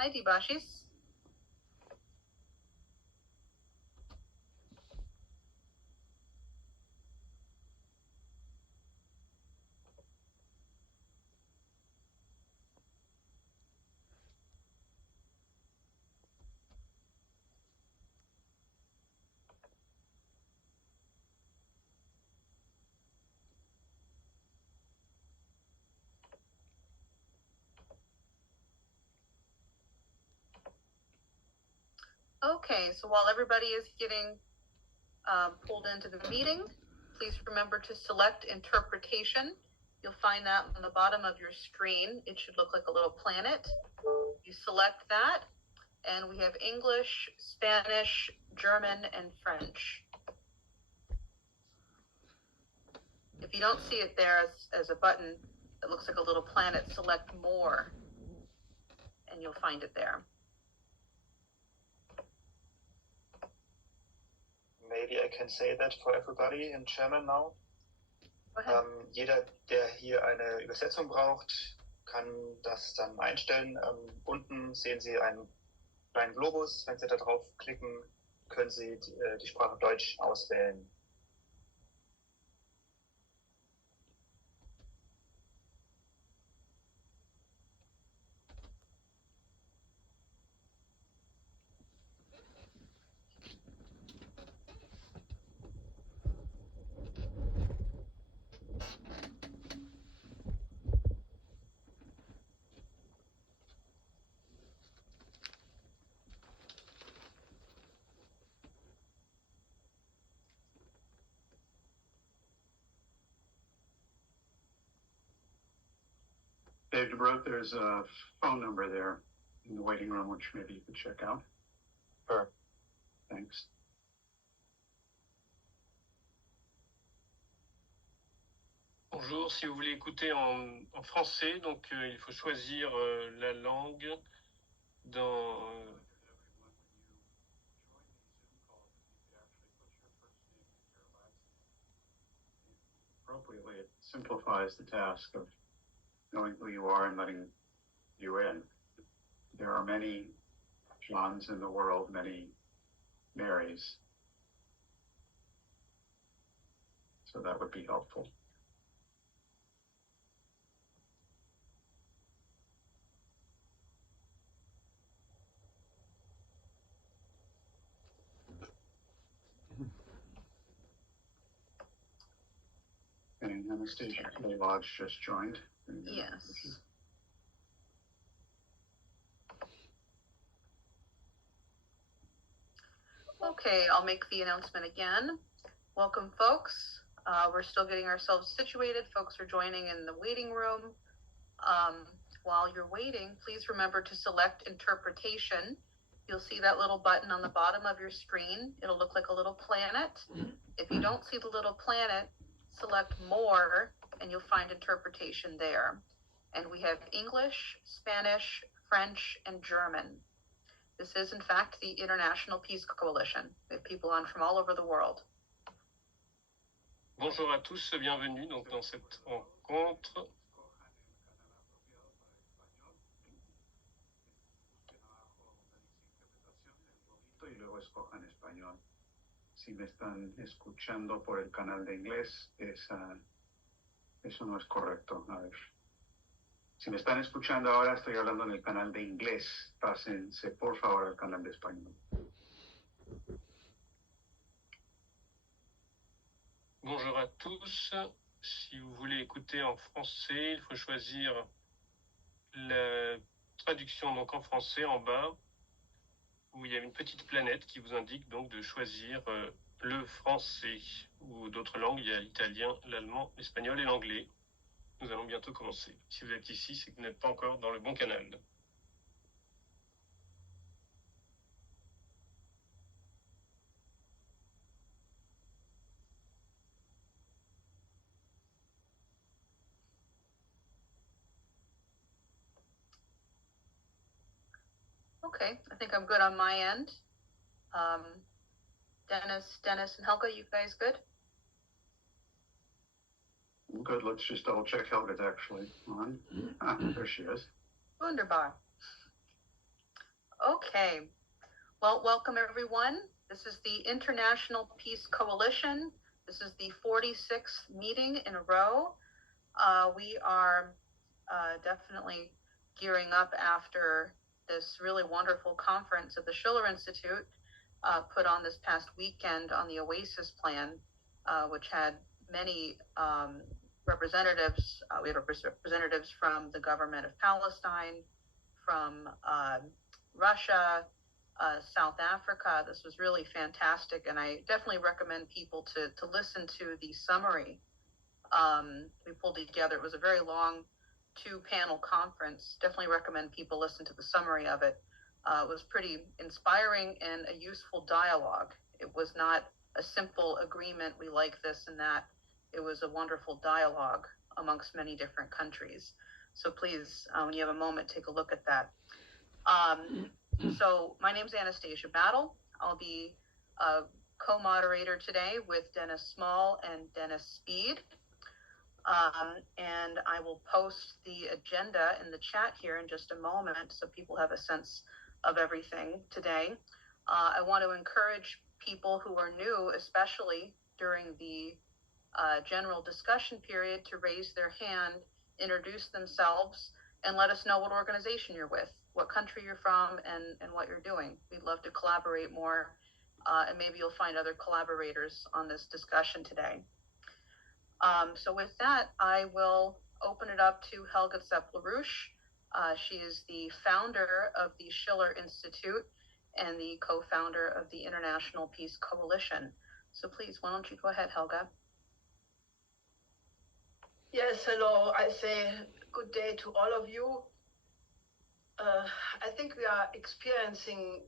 Hi, Debashis. Okay, so while everybody is getting pulled into the meeting, please remember to select interpretation. You'll find that on the bottom of your screen. It should look like a little planet. You select that, and we have English, Spanish, German, and French. If you don't see it there as a button that looks like a little planet, select more, and you'll find it there. Maybe I can say that for everybody in German now. Jeder, der hier eine Übersetzung braucht, kann das dann einstellen. Unten sehen Sie einen kleinen Globus. Wenn Sie da drauf klicken, können Sie die Sprache Deutsch auswählen. Dave DeBrook, there's a phone number there in the waiting room, which maybe you could check out. Sure. Thanks. Bonjour, si vous voulez écouter en français, donc il faut choisir la langue dans... Appropriately, it simplifies the task of knowing who you are and letting you in. There are many Johns in the world, many Marys. So that would be helpful. And Anastasia K. Lodge just joined. Yes. Okay, I'll make the announcement again. Welcome, folks. We're still getting ourselves situated. Folks are joining in the waiting room. While you're waiting, please remember to select interpretation. You'll see that little button on the bottom of your screen. It'll look like a little planet. If you don't see the little planet, select more, and you'll find interpretation there. And we have English, Spanish, French, and German. This is, in fact, the International Peace Coalition. We have people on from all over the world. Bonjour à tous, bienvenue donc dans cette rencontre. Y luego escojan español. Si me están escuchando por el canal de inglés, eso no es correcto. A ver. Si me están escuchando ahora, estoy hablando en el canal de inglés. Pásense, por favor, al canal de español. Bonjour à tous. Si vous voulez écouter en français, il faut choisir la traduction donc en français en bas, où il y a une petite planète qui vous indique donc de choisir le français ou d'autres langues. Il y a l'italien, l'allemand, l'espagnol et l'anglais. Nous allons bientôt commencer. Si vous êtes ici, c'est que vous n'êtes pas encore dans le bon canal. Okay, I think I'm good on my end. Dennis and Helga, you guys good? Good, let's just double check Helga's actually on. There she is. Wunderbar. Okay. Well, welcome everyone. This is the International Peace Coalition. This is the 46th meeting in a row. We are definitely gearing up after this really wonderful conference that the Schiller Institute put on this past weekend on the OASIS plan, which had many representatives. We had representatives from the government of Palestine, from Russia, South Africa. This was really fantastic, and I definitely recommend people to listen to the summary we pulled together. It was a very long 2-panel conference. Definitely recommend people listen to the summary of it. It was pretty inspiring and a useful dialogue. It was not a simple agreement, we like this and that. It was a wonderful dialogue amongst many different countries. So please, when you have a moment, take a look at that. So my name's Anastasia Battle. I'll be a co-moderator today with Dennis Small and Dennis Speed. And I will post the agenda in the chat here in just a moment so people have a sense of everything today. I want to encourage people who are new, especially during the general discussion period, to raise their hand, introduce themselves, and let us know what organization you're with, what country you're from, and what you're doing. We'd love to collaborate more, and maybe you'll find other collaborators on this discussion today. So with that, I will open it up to Helga Zepp-LaRouche. She is the founder of the Schiller Institute and the co-founder of the International Peace Coalition. So please, why don't you go ahead, Helga? Yes, hello. I say good day to all of you. I think we are experiencing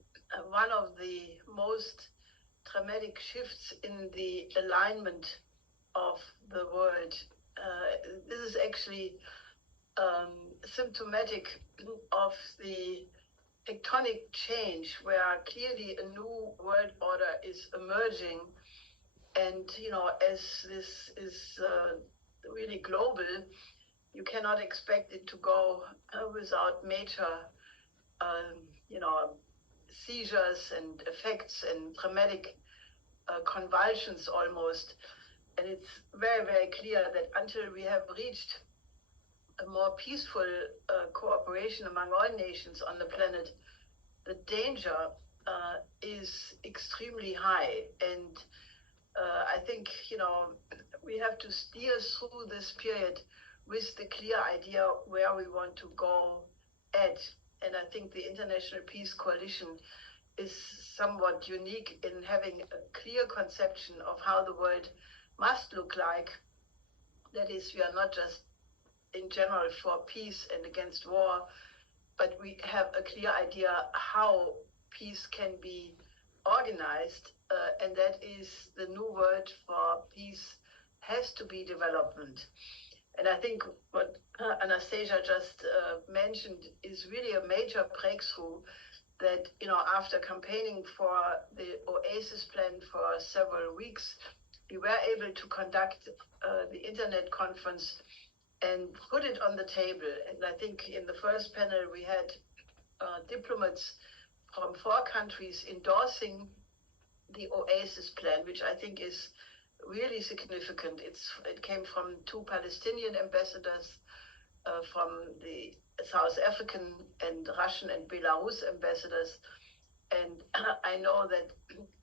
one of the most dramatic shifts in the alignment of the world. This is actually symptomatic of the tectonic change where clearly a new world order is emerging. And, as this is really global, you cannot expect it to go without major, seizures and effects and dramatic convulsions almost. And it's very, very clear that until we have reached a more peaceful cooperation among all nations on the planet, the danger is extremely high. And I think, we have to steer through this period with the clear idea where we want to go at. And I think the International Peace Coalition is somewhat unique in having a clear conception of how the world must look like. That is, we are not just in general for peace and against war, but we have a clear idea how peace can be organized, and that is the new word for peace has to be development. And I think what Anastasia just mentioned is really a major breakthrough that, after campaigning for the OASIS plan for several weeks, we were able to conduct the internet conference and put it on the table. And I think in the first panel we had diplomats from 4 countries endorsing the OASIS plan, which I think is really significant. It came from 2 Palestinian ambassadors, from the South African and Russian and Belarus ambassadors. And I know that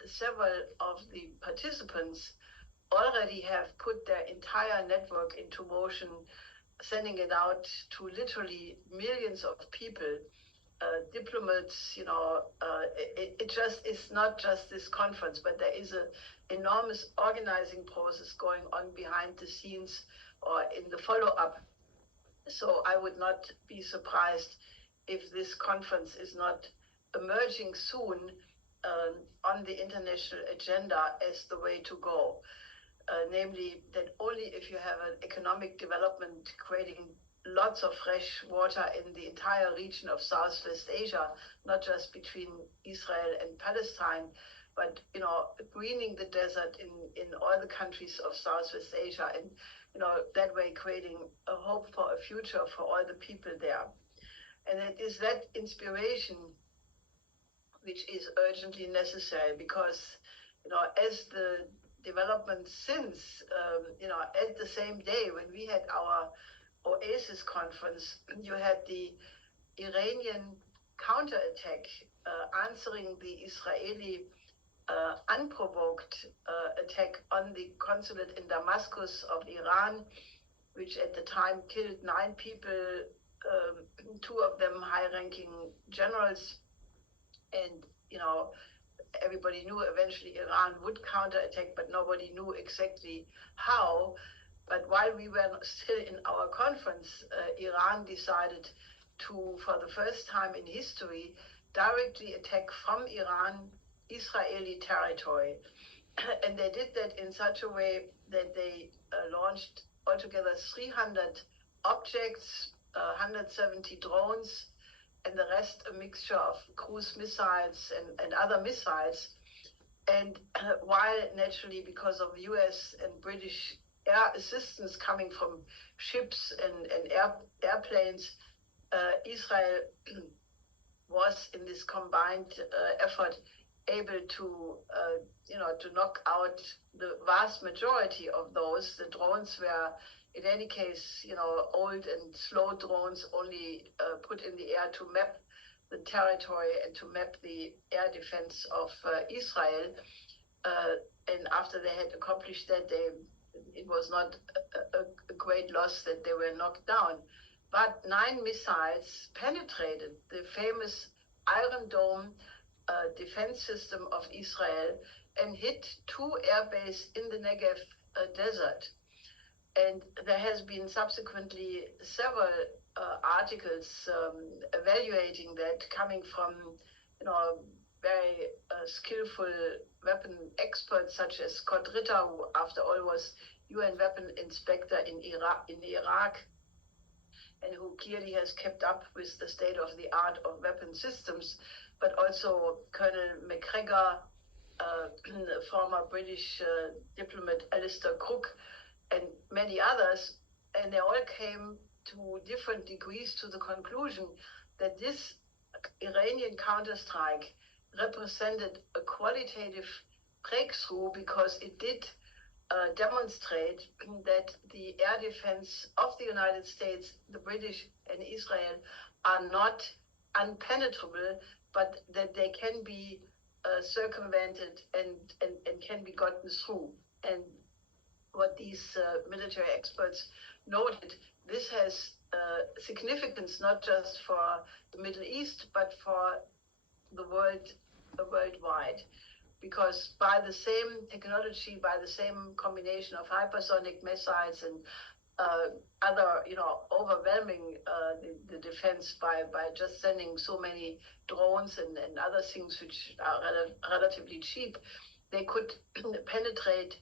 several of the participants already have put their entire network into motion, sending it out to literally millions of people, diplomats. It just is not just this conference, but there is an enormous organizing process going on behind the scenes or in the follow-up. So I would not be surprised if this conference is not emerging soon on the international agenda as the way to go. Namely, that only if you have an economic development creating lots of fresh water in the entire region of Southwest Asia, not just between Israel and Palestine, but greening the desert in all the countries of Southwest Asia, and that way creating a hope for a future for all the people there. And it is that inspiration which is urgently necessary because, as the development since, at the same day when we had our Oasis conference, you had the Iranian counterattack answering the Israeli unprovoked attack on the consulate in Damascus of Iran, which at the time killed 9 people, 2 of them high-ranking generals. And, everybody knew eventually Iran would counterattack, but nobody knew exactly how. But while we were still in our conference, Iran decided to, for the first time in history, directly attack from Iran Israeli territory. And they did that in such a way that they launched altogether 300 objects, 170 drones, and the rest a mixture of cruise missiles and other missiles. And while naturally, because of US and British air assistance coming from ships and airplanes, Israel was in this combined effort able to knock out the vast majority of those. The drones were, in any case, old and slow drones only put in the air to map the territory and to map the air defense of Israel. And after they had accomplished that, it was not a great loss that they were knocked down. But 9 missiles penetrated the famous Iron Dome defense system of Israel and hit 2 air bases in the Negev desert. And there has been subsequently several articles evaluating that, coming from very skillful weapon experts such as Scott Ritter, who after all was UN weapon inspector in Iraq, and who clearly has kept up with the state of the art of weapon systems, but also Colonel McGregor, former British diplomat Alistair Crook, and many others. And they all came to different degrees to the conclusion that this Iranian counterstrike represented a qualitative breakthrough, because it did demonstrate that the air defense of the United States, the British, and Israel are not unpenetrable, but that they can be circumvented and can be gotten through. And what these military experts noted, this has significance not just for the Middle East, but for the world worldwide. Because by the same technology, by the same combination of hypersonic missiles and other, overwhelming the defense by just sending so many drones and other things which are relatively cheap, they could penetrate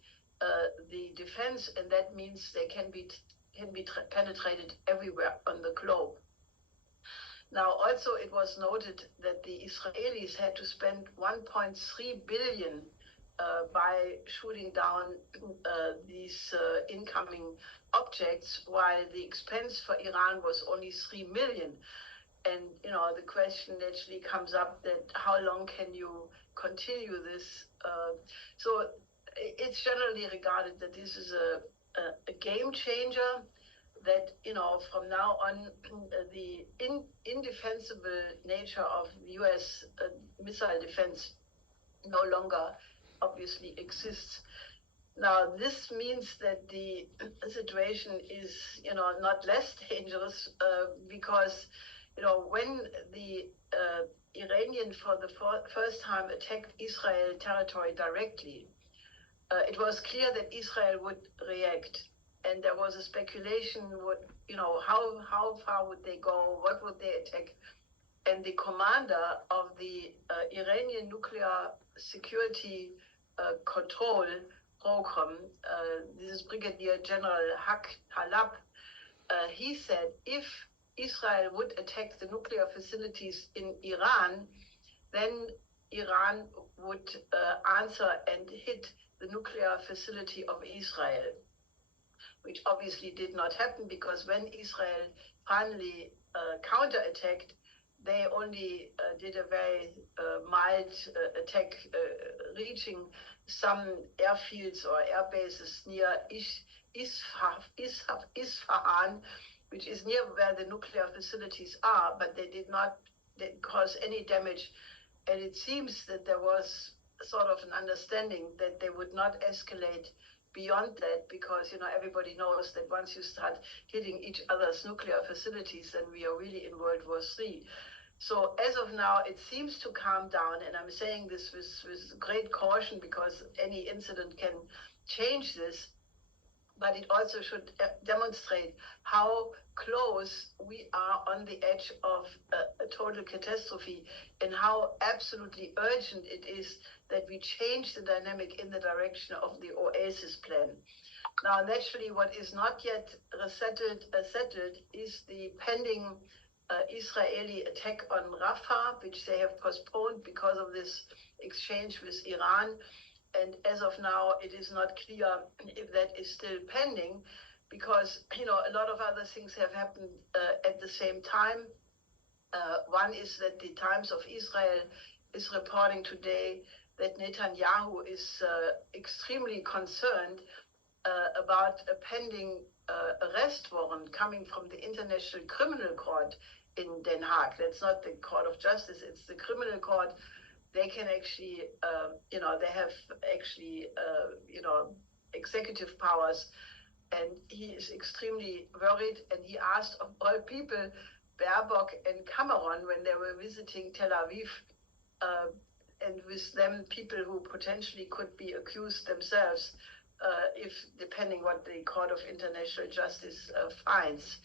the defense, and that means they can be penetrated everywhere on the globe. Now, also, it was noted that the Israelis had to spend 1.3 billion by shooting down these incoming objects, while the expense for Iran was only 3 million. And, the question actually comes up that how long can you continue this? So it's generally regarded that this is a game changer, that, from now on, the indefensible nature of US missile defense no longer obviously exists. Now, this means that the situation is, not less dangerous, because, when the Iranian for the first time attacked Israel territory directly, it was clear that Israel would react. And there was a speculation, how far would they go, what would they attack? And the commander of the Iranian nuclear security control program, this is Brigadier General Haq Talab, he said if Israel would attack the nuclear facilities in Iran, then Iran would answer and hit the nuclear facility of Israel, which obviously did not happen, because when Israel finally counterattacked, they only did a very mild attack, reaching some airfields or air bases near Isfahan, which is near where the nuclear facilities are, but they did not cause any damage. And it seems that there was sort of an understanding that they would not escalate beyond that, because everybody knows that once you start hitting each other's nuclear facilities, then we are really in World War III. So as of now, it seems to calm down, and I'm saying this with great caution because any incident can change this, but it also should demonstrate how close we are on the edge of a total catastrophe, and how absolutely urgent it is that we change the dynamic in the direction of the OASIS plan. Now, naturally, what is not yet settled is the pending Israeli attack on Rafah, which they have postponed because of this exchange with Iran. And as of now, it is not clear if that is still pending, because a lot of other things have happened at the same time. One is that the Times of Israel is reporting today that Netanyahu is extremely concerned about a pending arrest warrant coming from the International Criminal Court in Den Haag. That's not the Court of Justice, it's the Criminal Court. They can actually, they have actually, executive powers, and he is extremely worried. And he asked, of all people, Baerbock and Cameron, when they were visiting Tel Aviv, and with them people who potentially could be accused themselves, if depending what the Court of International Justice finds.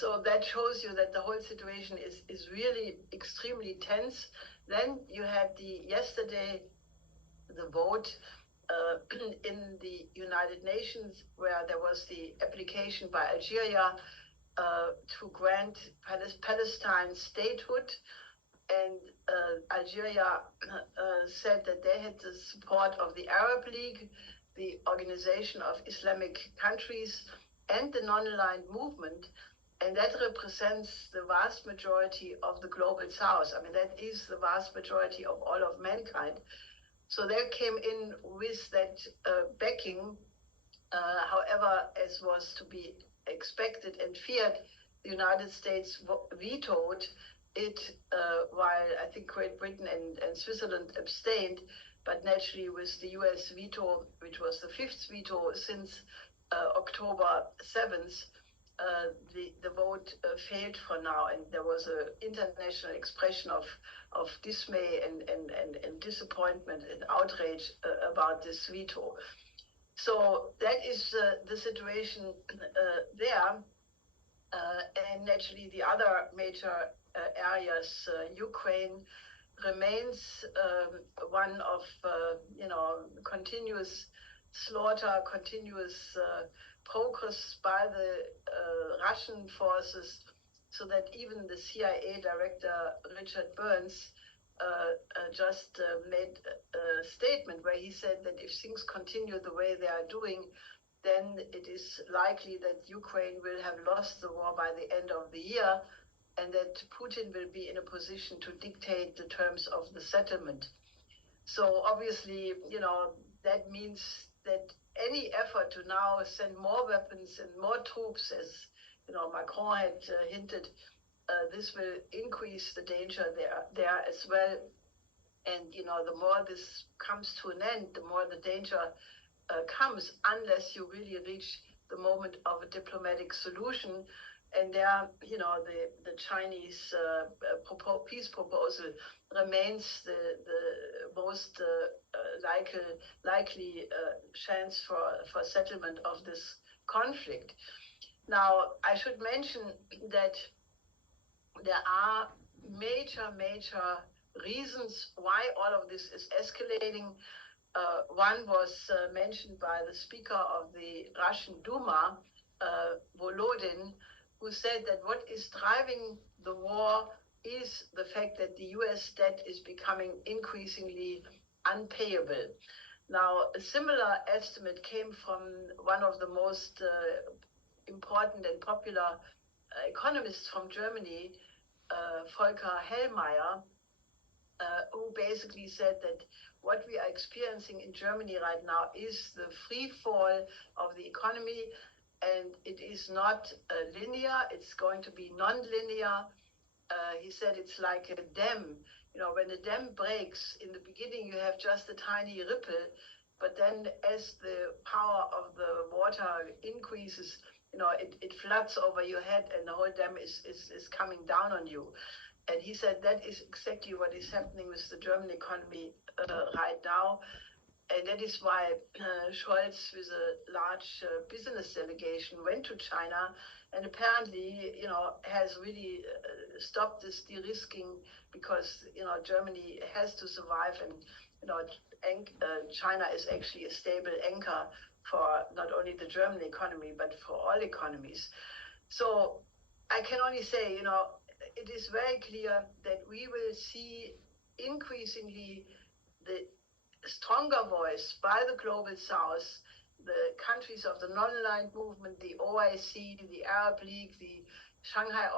So that shows you that the whole situation is really extremely tense. Then you had yesterday the vote in the United Nations, where there was the application by Algeria to grant Palestine statehood. And Algeria said that they had the support of the Arab League, the Organization of Islamic Countries, and the Non-Aligned Movement. And that represents the vast majority of the global south. I mean, that is the vast majority of all of mankind. So they came in with that backing. However, as was to be expected and feared, the United States vetoed it, while I think Great Britain and Switzerland abstained. But naturally, with the US veto, which was the fifth veto since October 7th, the vote failed for now, and there was an international expression of dismay and disappointment and outrage about this veto. So that is the situation there. And naturally, the other major areas, Ukraine remains one of continuous slaughter, continuous progress by the Russian forces, so that even the CIA director Richard Burns just made a statement where he said that if things continue the way they are doing, then it is likely that Ukraine will have lost the war by the end of the year, and that Putin will be in a position to dictate the terms of the settlement. So obviously, that means that any effort to now send more weapons and more troops, as Macron had hinted, this will increase the danger there as well. And the more this comes to an end, the more the danger comes, unless you really reach the moment of a diplomatic solution. And there, the Chinese peace proposal remains the most likely chance for settlement of this conflict. Now, I should mention that there are major reasons why all of this is escalating. One was mentioned by the Speaker of the Russian Duma, Volodin, who said that what is driving the war is the fact that the US debt is becoming increasingly unpayable. Now, a similar estimate came from one of the most important and popular economists from Germany, Volker Hellmeier, who basically said that what we are experiencing in Germany right now is the free fall of the economy, and it is not linear, it's going to be non-linear. He said it's like a dam. You know, when a dam breaks, in the beginning you have just a tiny ripple, but then as the power of the water increases, you know, it floods over your head and the whole dam is coming down on you. And he said that is exactly what is happening with the German economy right now. And that is why Scholz, with a large business delegation, went to China and apparently, you know, has really stopped this de-risking because, you know, Germany has to survive, and, you know, China is actually a stable anchor for not only the German economy, but for all economies. So I can only say, you know, it is very clear that we will see increasingly the stronger voice by the Global South, the countries of the non-aligned movement, the OIC, the Arab League, the Shanghai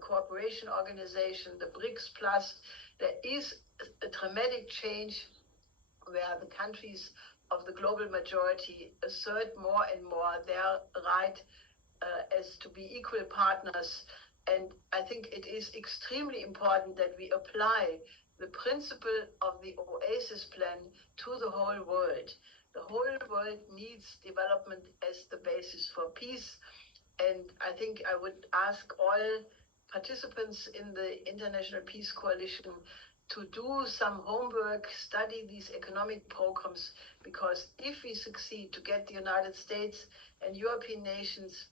Cooperation Organization, the BRICS Plus. There is a dramatic change where the countries of the global majority assert more and more their right as to be equal partners. And I think it is extremely important that we apply the principle of the OASIS plan to the whole world. The whole world needs development as the basis for peace. And I think I would ask all participants in the International Peace Coalition to do some homework, study these economic programs, because if we succeed to get the United States and European nations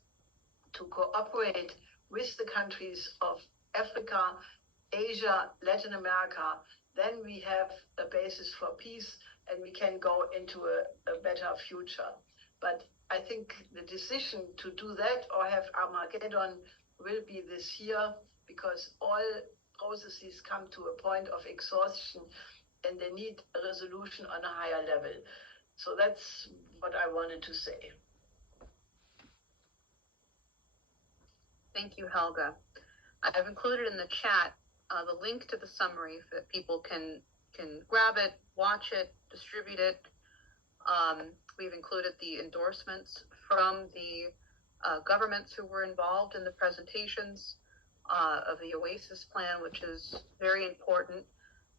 to cooperate with the countries of Africa, Asia, Latin America, then we have a basis for peace and we can go into a better future. But I think the decision to do that or have Armageddon will be this year, because all processes come to a point of exhaustion and they need a resolution on a higher level. So that's what I wanted to say. Thank you, Helga. I've included in the chat the link to the summary so that people can grab it, watch it, distribute it. We've included the endorsements from the governments who were involved in the presentations of the OASIS plan, which is very important.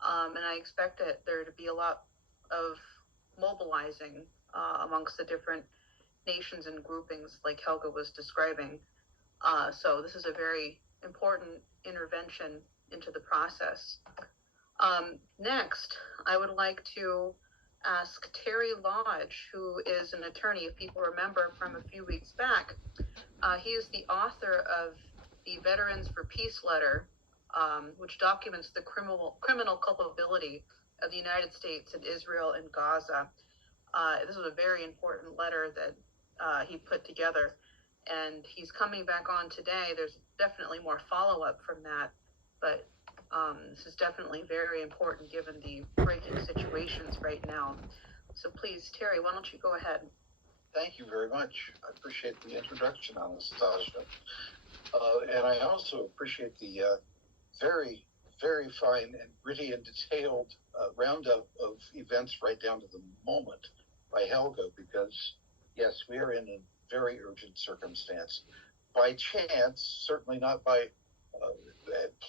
And I expect there to be a lot of mobilizing amongst the different nations and groupings like Helga was describing. So this is a very important intervention into the process. Next, I would like to ask Terry Lodge, who is an attorney, if people remember from a few weeks back. He is the author of the Veterans for Peace letter, which documents the criminal culpability of the United States and Israel and Gaza. This was a very important letter that he put together, and he's coming back on today. There's definitely more follow-up from that, but this is definitely very important given the breaking situations right now. So please, Terry, why don't you go ahead? Thank you very much. I appreciate the introduction, Anastasia. And I also appreciate the very, very fine and gritty and detailed roundup of events right down to the moment by Helga, because, yes, we are in a very urgent circumstance. By chance, certainly not by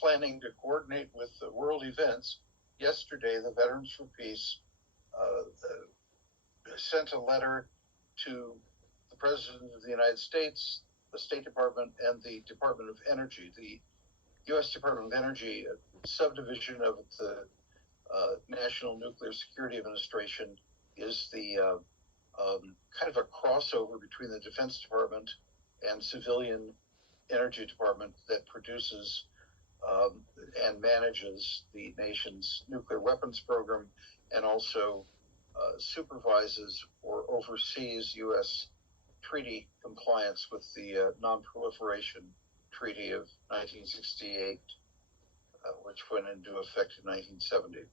planning to coordinate with the world events, yesterday the Veterans for Peace sent a letter to the President of the United States, the State Department, and the Department of Energy. The U.S. Department of Energy, a subdivision of the National Nuclear Security Administration, is the kind of a crossover between the Defense Department and civilian energy department that produces and manages the nation's nuclear weapons program, and also supervises or oversees U.S. treaty compliance with the Non-Proliferation Treaty of 1968, which went into effect in 1970.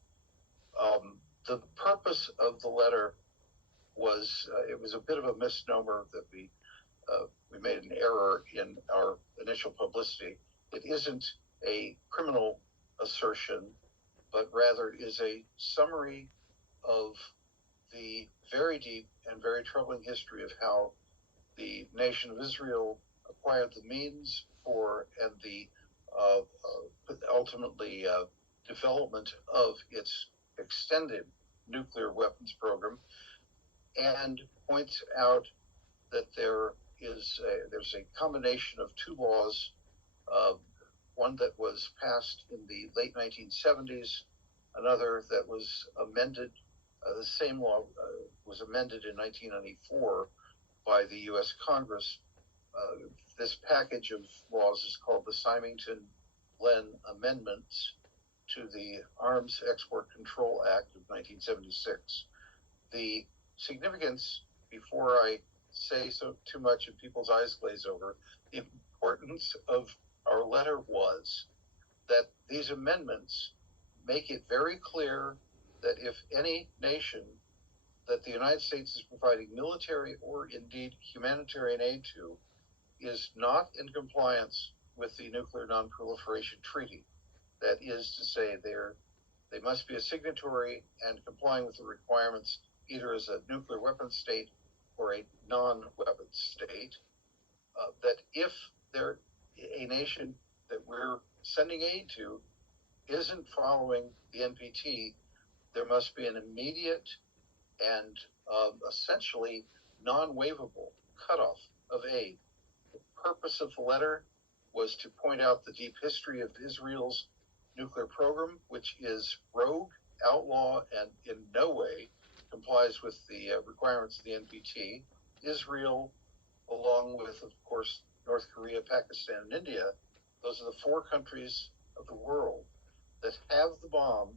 The purpose of the letter was, it was a bit of a misnomer that we made an error in our initial publicity. It isn't a criminal assertion, but rather is a summary of the very deep and very troubling history of how the nation of Israel acquired the means for and the ultimately development of its extended nuclear weapons program, and points out that there's a combination of two laws, one that was passed in the late 1970s, another that was amended. The same law was amended in 1994 by the U.S. Congress. This package of laws is called the Symington-Glenn Amendments to the Arms Export Control Act of 1976. The significance, before I say so too much and people's eyes glaze over, the importance of our letter was that these amendments make it very clear that if any nation that the United States is providing military or indeed humanitarian aid to is not in compliance with the Nuclear Non-Proliferation Treaty, that is to say they must be a signatory and complying with the requirements either as a nuclear weapons state or a non-weapons state, that if they're a nation that we're sending aid to isn't following the NPT, there must be an immediate and essentially non-waivable cutoff of aid. The purpose of the letter was to point out the deep history of Israel's nuclear program, which is rogue, outlaw, and in no way complies with the requirements of the NPT. Israel, along with, of course, North Korea, Pakistan, and India, those are the four countries of the world that have the bomb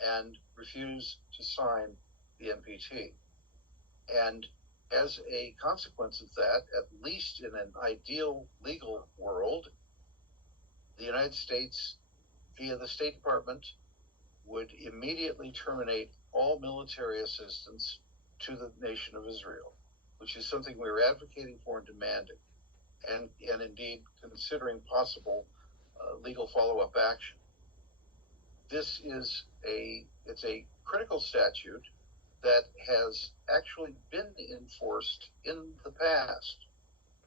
and refuse to sign the NPT. And as a consequence of that, at least in an ideal legal world, the United States, via the State Department, would immediately terminate all military assistance to the nation of Israel, which is something we were advocating for and demanding, and indeed considering possible legal follow-up action. This is it's a critical statute that has actually been enforced in the past.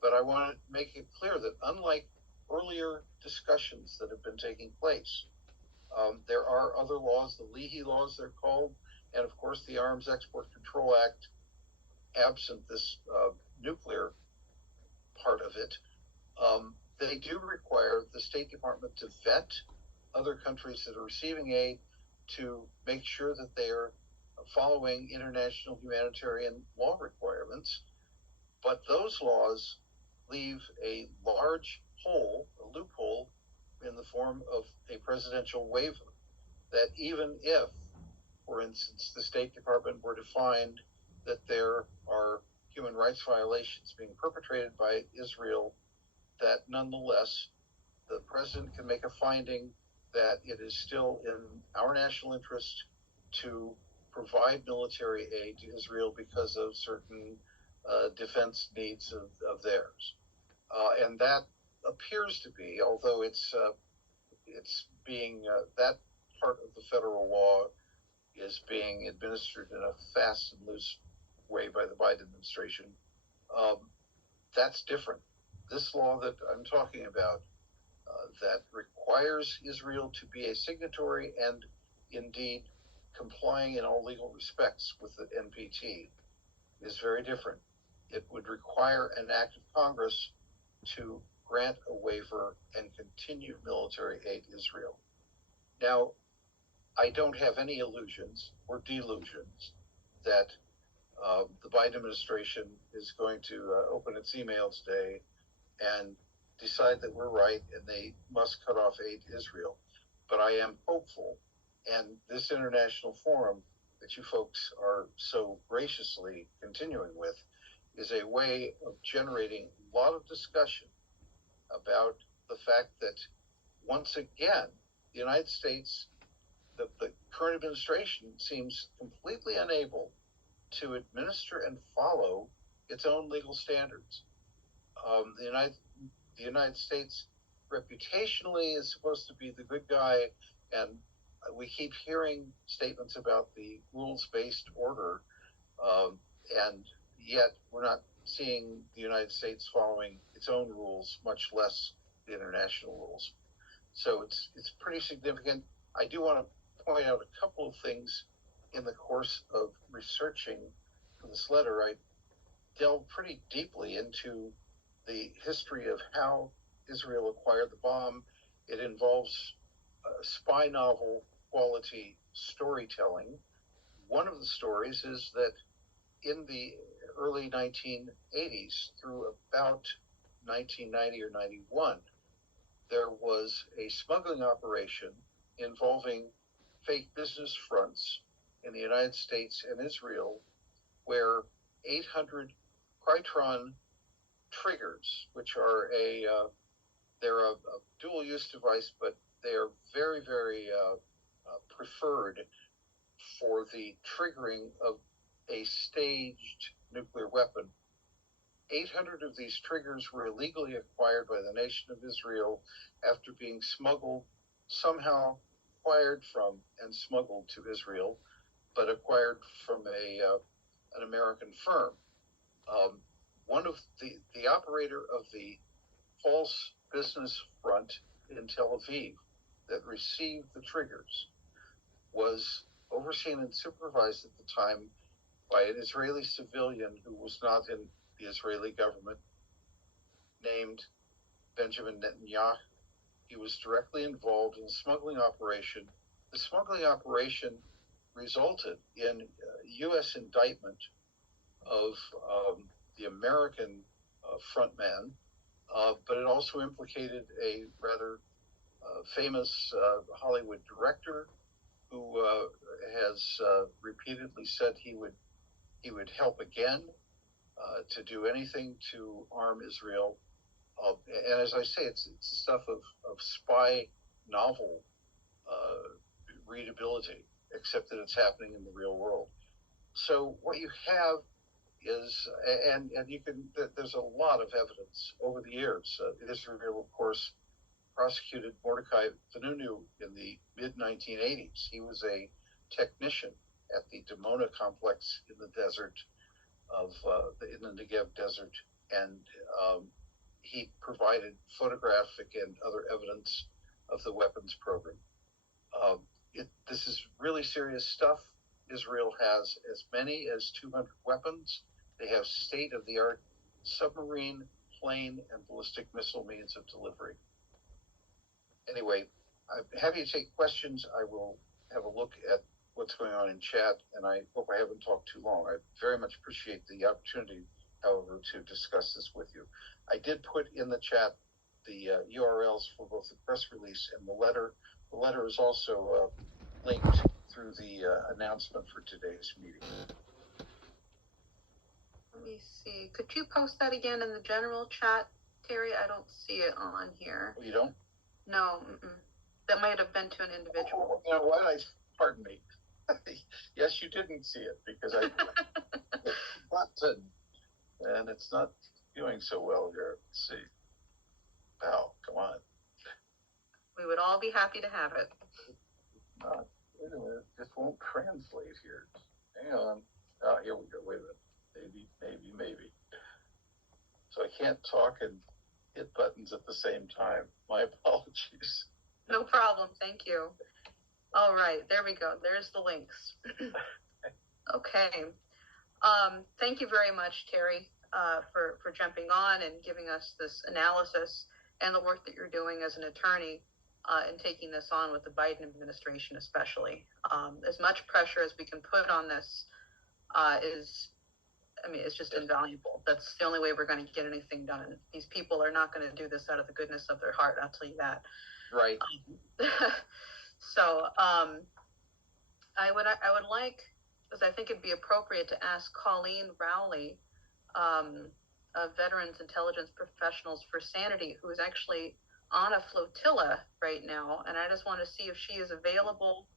But I want to make it clear that unlike earlier discussions that have been taking place, there are other laws, the Leahy laws they're called, and of course the Arms Export Control Act, absent this nuclear part of it. They do require the State Department to vet other countries that are receiving aid to make sure that they are following international humanitarian law requirements. But those laws leave a large hole, a loophole, in the form of a presidential waiver, that even if, for instance, the State Department were to find that there are human rights violations being perpetrated by Israel, that nonetheless the president can make a finding that it is still in our national interest to provide military aid to Israel because of certain defense needs of theirs. And that appears to be, although it's being, that part of the federal law is being administered in a fast and loose way by the Biden administration, that's different. This law that I'm talking about, that requires Israel to be a signatory and indeed complying in all legal respects with the NPT, is very different. It would require an act of Congress to grant a waiver and continue military aid to Israel. Now, I don't have any illusions or delusions that the Biden administration is going to open its email today and decide that we're right and they must cut off aid to Israel. But I am hopeful, and this international forum that you folks are so graciously continuing with is a way of generating a lot of discussion about the fact that, once again, the United States, the current administration seems completely unable to administer and follow its own legal standards. The United States reputationally is supposed to be the good guy, and we keep hearing statements about the rules-based order, and yet we're not seeing the United States following its own rules, much less the international rules. So it's pretty significant. I do want to point out a couple of things in the course of researching for this letter. I delved pretty deeply into the history of how Israel acquired the bomb. It involves spy novel quality storytelling. One of the stories is that in the early 1980s through about 1990 or 91, there was a smuggling operation involving fake business fronts in the United States and Israel, where 800 Krytron triggers, which are they're a dual-use device, but they are very, very preferred for the triggering of a staged nuclear weapon. 800 of these triggers were illegally acquired by the nation of Israel after being somehow acquired from and smuggled to Israel, but acquired from an American firm. One of the operator of the false business front in Tel Aviv that received the triggers was overseen and supervised at the time by an Israeli civilian who was not in the Israeli government, named Benjamin Netanyahu. He was directly involved in the smuggling operation. The smuggling operation resulted in U.S. indictment of the American frontman, but it also implicated a rather famous Hollywood director who has repeatedly said he would help again to do anything to arm Israel. And as I say, it's the stuff of spy novel readability, except that it's happening in the real world. So what you have is, and you can, there's a lot of evidence over the years. Israel, of course, prosecuted Mordecai Vanunu in the mid-1980s. He was a technician at the Dimona complex in the desert in the Negev desert, and he provided photographic and other evidence of the weapons program. This is really serious stuff. Israel has as many as 200 weapons. They have state-of-the-art submarine, plane, and ballistic missile means of delivery. Anyway, I'm happy to take questions. I will have a look at what's going on in chat, and I hope I haven't talked too long. I very much appreciate the opportunity, however, to discuss this with you. I did put in the chat the URLs for both the press release and the letter. The letter is also linked through the announcement for today's meeting. Let me see. Could you post that again in the general chat, Terry? I don't see it on here. Oh, you don't? No. That might have been to an individual. You know what? Pardon me. Yes, you didn't see it because I button, and it's not doing so well here. Let's see. Oh, come on. We would all be happy to have it. Wait a minute. It just won't translate here. Hang on. Oh, here we go. Wait a minute. Maybe. So I can't talk and hit buttons at the same time. My apologies. No problem. Thank you. All right. There we go. There's the links. Okay. Thank you very much, Terry, for jumping on and giving us this analysis and the work that you're doing as an attorney and taking this on with the Biden administration, especially. As much pressure as we can put on this it's just invaluable. That's the only way we're going to get anything done. These people are not going to do this out of the goodness of their heart. I'll tell you that. Right. So I would like, because I think it'd be appropriate to ask Colleen Rowley, of Veterans Intelligence Professionals for Sanity, who is actually on a flotilla right now, and I just want to see if she is available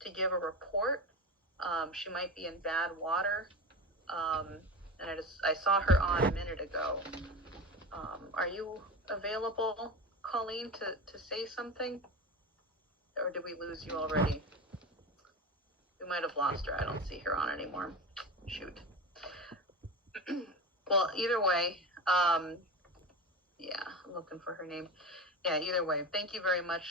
to give a report. She might be in bad water, and I saw her on a minute ago. Are you available, Colleen, to say something? Or did we lose you already? We might have lost her. I don't see her on anymore. Shoot. Well, either way, yeah, I'm looking for her name. Yeah, either way, thank you very much,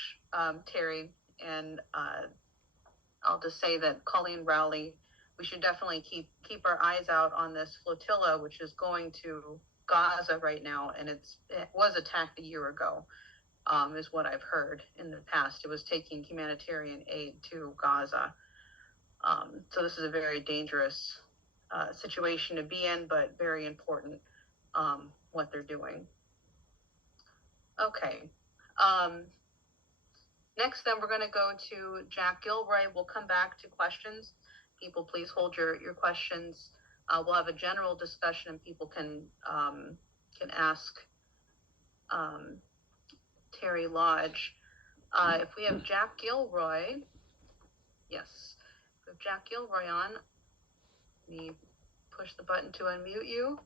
Terry. And I'll just say that Colleen Rowley, we should definitely keep our eyes out on this flotilla, which is going to Gaza right now, and it was attacked a year ago, is what I've heard in the past. It was taking humanitarian aid to Gaza. So this is a very dangerous situation to be in, but very important what they're doing. Okay. Next, then, we're going to go to Jack Gilroy. We'll come back to questions. People, please hold your questions. We'll have a general discussion, and people can ask Terry Lodge. If we have Jack Gilroy, yes, we have Jack Gilroy on. Let me push the button to unmute you.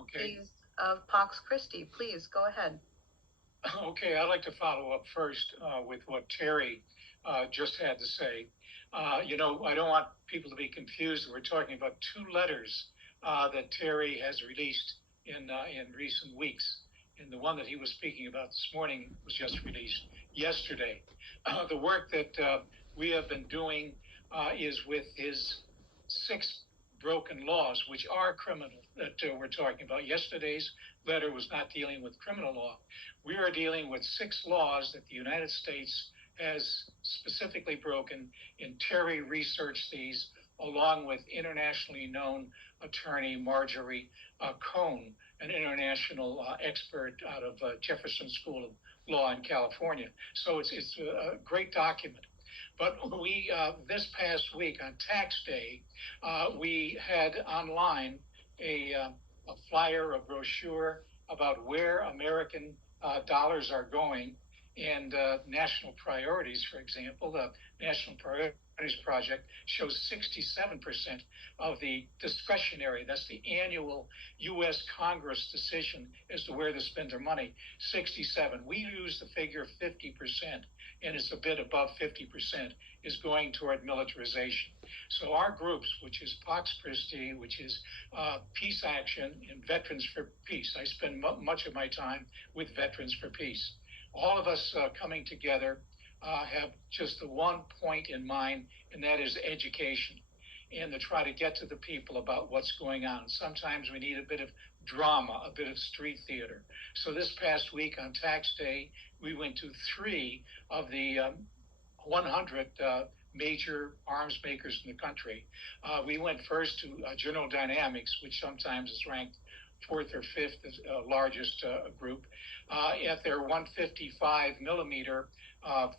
Okay. He's of Pax Christi. Please go ahead. Okay, I'd like to follow up first with what Terry just had to say. You know, I don't want people to be confused. We're talking about two letters that Terry has released in recent weeks. And the one that he was speaking about this morning was just released yesterday. The work that we have been doing is with his 6 broken laws, which are criminal, that we're talking about. Yesterday's letter was not dealing with criminal law. We are dealing with 6 laws that the United States has specifically broken, and Terry researched these along with internationally known attorney Marjorie Cohn, an international expert out of Jefferson School of Law in California. So it's a great document. But we, this past week on tax day, we had online a flyer, a brochure about where American dollars are going, and national priorities, for example. The National Priorities Project shows 67% of the discretionary, that's the annual U.S. Congress decision as to where to spend their money, 67. We use the figure 50%, and it's a bit above 50%, is going toward militarization. So our groups, which is Pax Christi, which is Peace Action and Veterans for Peace. I spend much of my time with Veterans for Peace. All of us coming together have just the one point in mind, and that is education, and to try to get to the people about what's going on. Sometimes we need a bit of drama, a bit of street theater. So this past week on tax day, we went to 3 of the 100 major arms makers in the country. We went first to General Dynamics, which sometimes is ranked 4th or 5th as largest group, at their 155 millimeter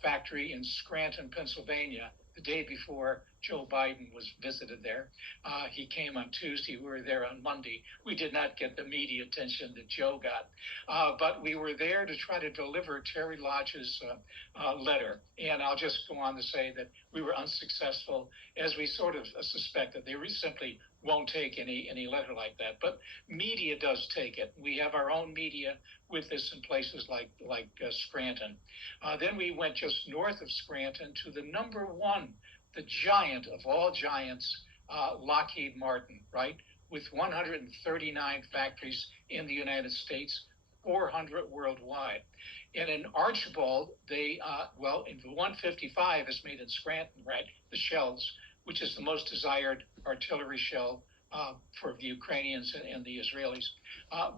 factory in Scranton, Pennsylvania, the day before Joe Biden was visited there. He came on Tuesday. We were there on Monday. We did not get the media attention that Joe got, but we were there to try to deliver Terry Lodge's letter. And I'll just go on to say that we were unsuccessful, as we sort of suspected. They simply won't take any letter like that. But media does take it. We have our own media with this in places like Scranton. Then we went just north of Scranton to the number 1, the giant of all giants, Lockheed Martin, right? With 139 factories in the United States, 400 worldwide. And in Archibald, they, in the 155 is made in Scranton, right? The shells, which is the most desired artillery shell for the Ukrainians and the Israelis.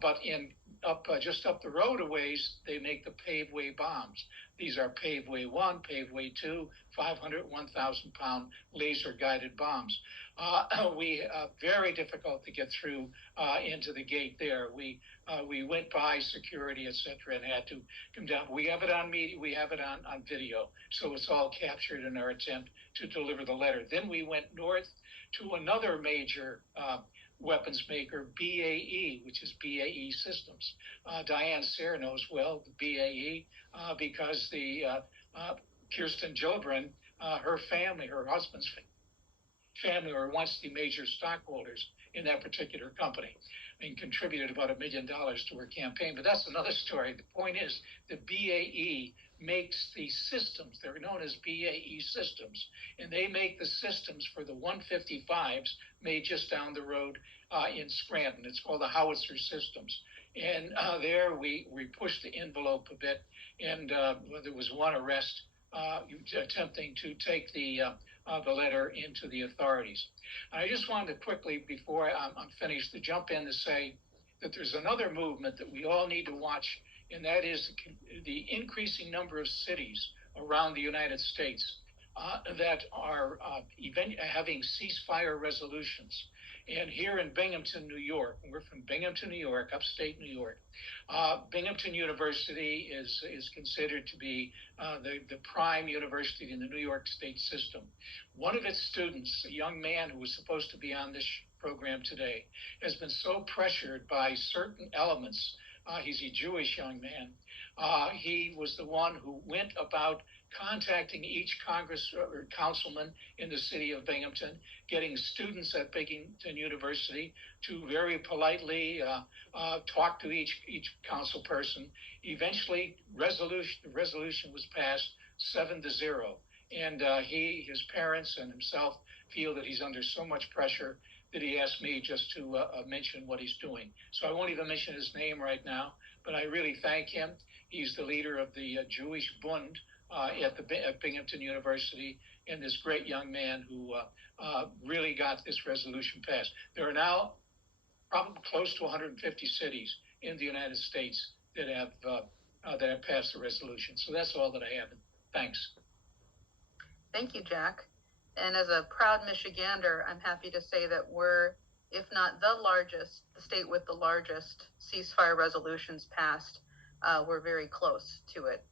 But just up the road a ways, they make the Paveway bombs. These are Paveway 1, Paveway 2, 500, 1,000 pound laser guided bombs. We very difficult to get through into the gate there. We went by security, etc., and had to come down. We have it on media. We have it on video, so it's all captured in our attempt to deliver the letter. Then we went north to another major weapons maker, BAE, which is BAE Systems. Diane Sayre knows well the BAE because the Kirsten Gillibrand, her family, her husband's family, family were once the major stockholders in that particular company and contributed about $1 million to her campaign. But that's another story. The point is the BAE makes the systems. They're known as BAE systems, and they make the systems for the 155s made just down the road in Scranton. It's called the Howitzer Systems. And there we pushed the envelope a bit, and there was one arrest attempting to take the letter into the authorities. And I just wanted to quickly, before I'm finished, to jump in to say that there's another movement that we all need to watch, and that is the increasing number of cities around the United States that are having ceasefire resolutions. And here in Binghamton, New York, we're from Binghamton, New York, upstate New York. Binghamton University is considered to be the prime university in the New York State system. One of its students, a young man who was supposed to be on this program today, has been so pressured by certain elements. He's a Jewish young man. He was the one who went about contacting each Congress or councilman in the city of Binghamton, getting students at Binghamton University to very politely talk to each council person. Eventually, the resolution was passed 7-0, and his parents and himself feel that he's under so much pressure that he asked me just to mention what he's doing. So I won't even mention his name right now, but I really thank him. He's the leader of the Jewish Bund at Binghamton University, and this great young man who really got this resolution passed. There are now probably close to 150 cities in the United States that have passed the resolution. So that's all that I have. Thanks. Thank you, Jack. And as a proud Michigander, I'm happy to say that we're, if not the largest, the state with the largest ceasefire resolutions passed. We're very close to it.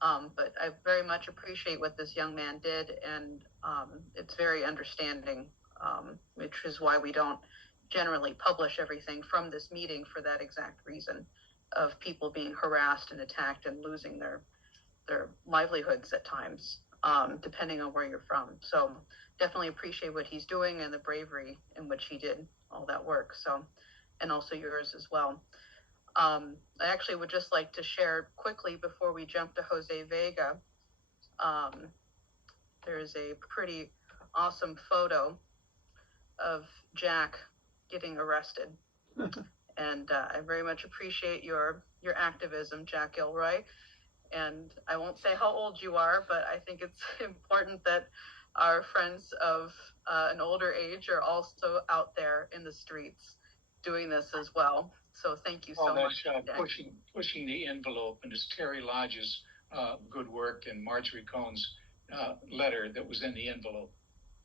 But I very much appreciate what this young man did, and it's very understanding, which is why we don't generally publish everything from this meeting for that exact reason of people being harassed and attacked and losing their livelihoods at times, depending on where you're from. So definitely appreciate what he's doing and the bravery in which he did all that work. So, and also yours as well. I actually would just like to share quickly before we jump to Jose Vega. There's a pretty awesome photo of Jack getting arrested. And I very much appreciate your activism, Jack Gilroy. And I won't say how old you are, but I think it's important that our friends of an older age are also out there in the streets doing this as well. So thank you so much. Pushing the envelope, and it's Terry Lodge's good work and Marjorie Cohn's letter that was in the envelope.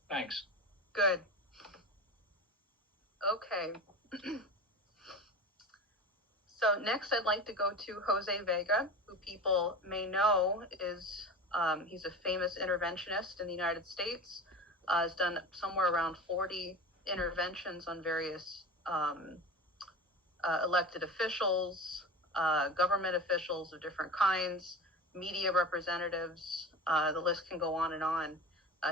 Thanks. Good. Okay. So next I'd like to go to Jose Vega, who people may know is, he's a famous interventionist in the United States, has done somewhere around 40 interventions on various elected officials, government officials of different kinds, media representatives, the list can go on and on.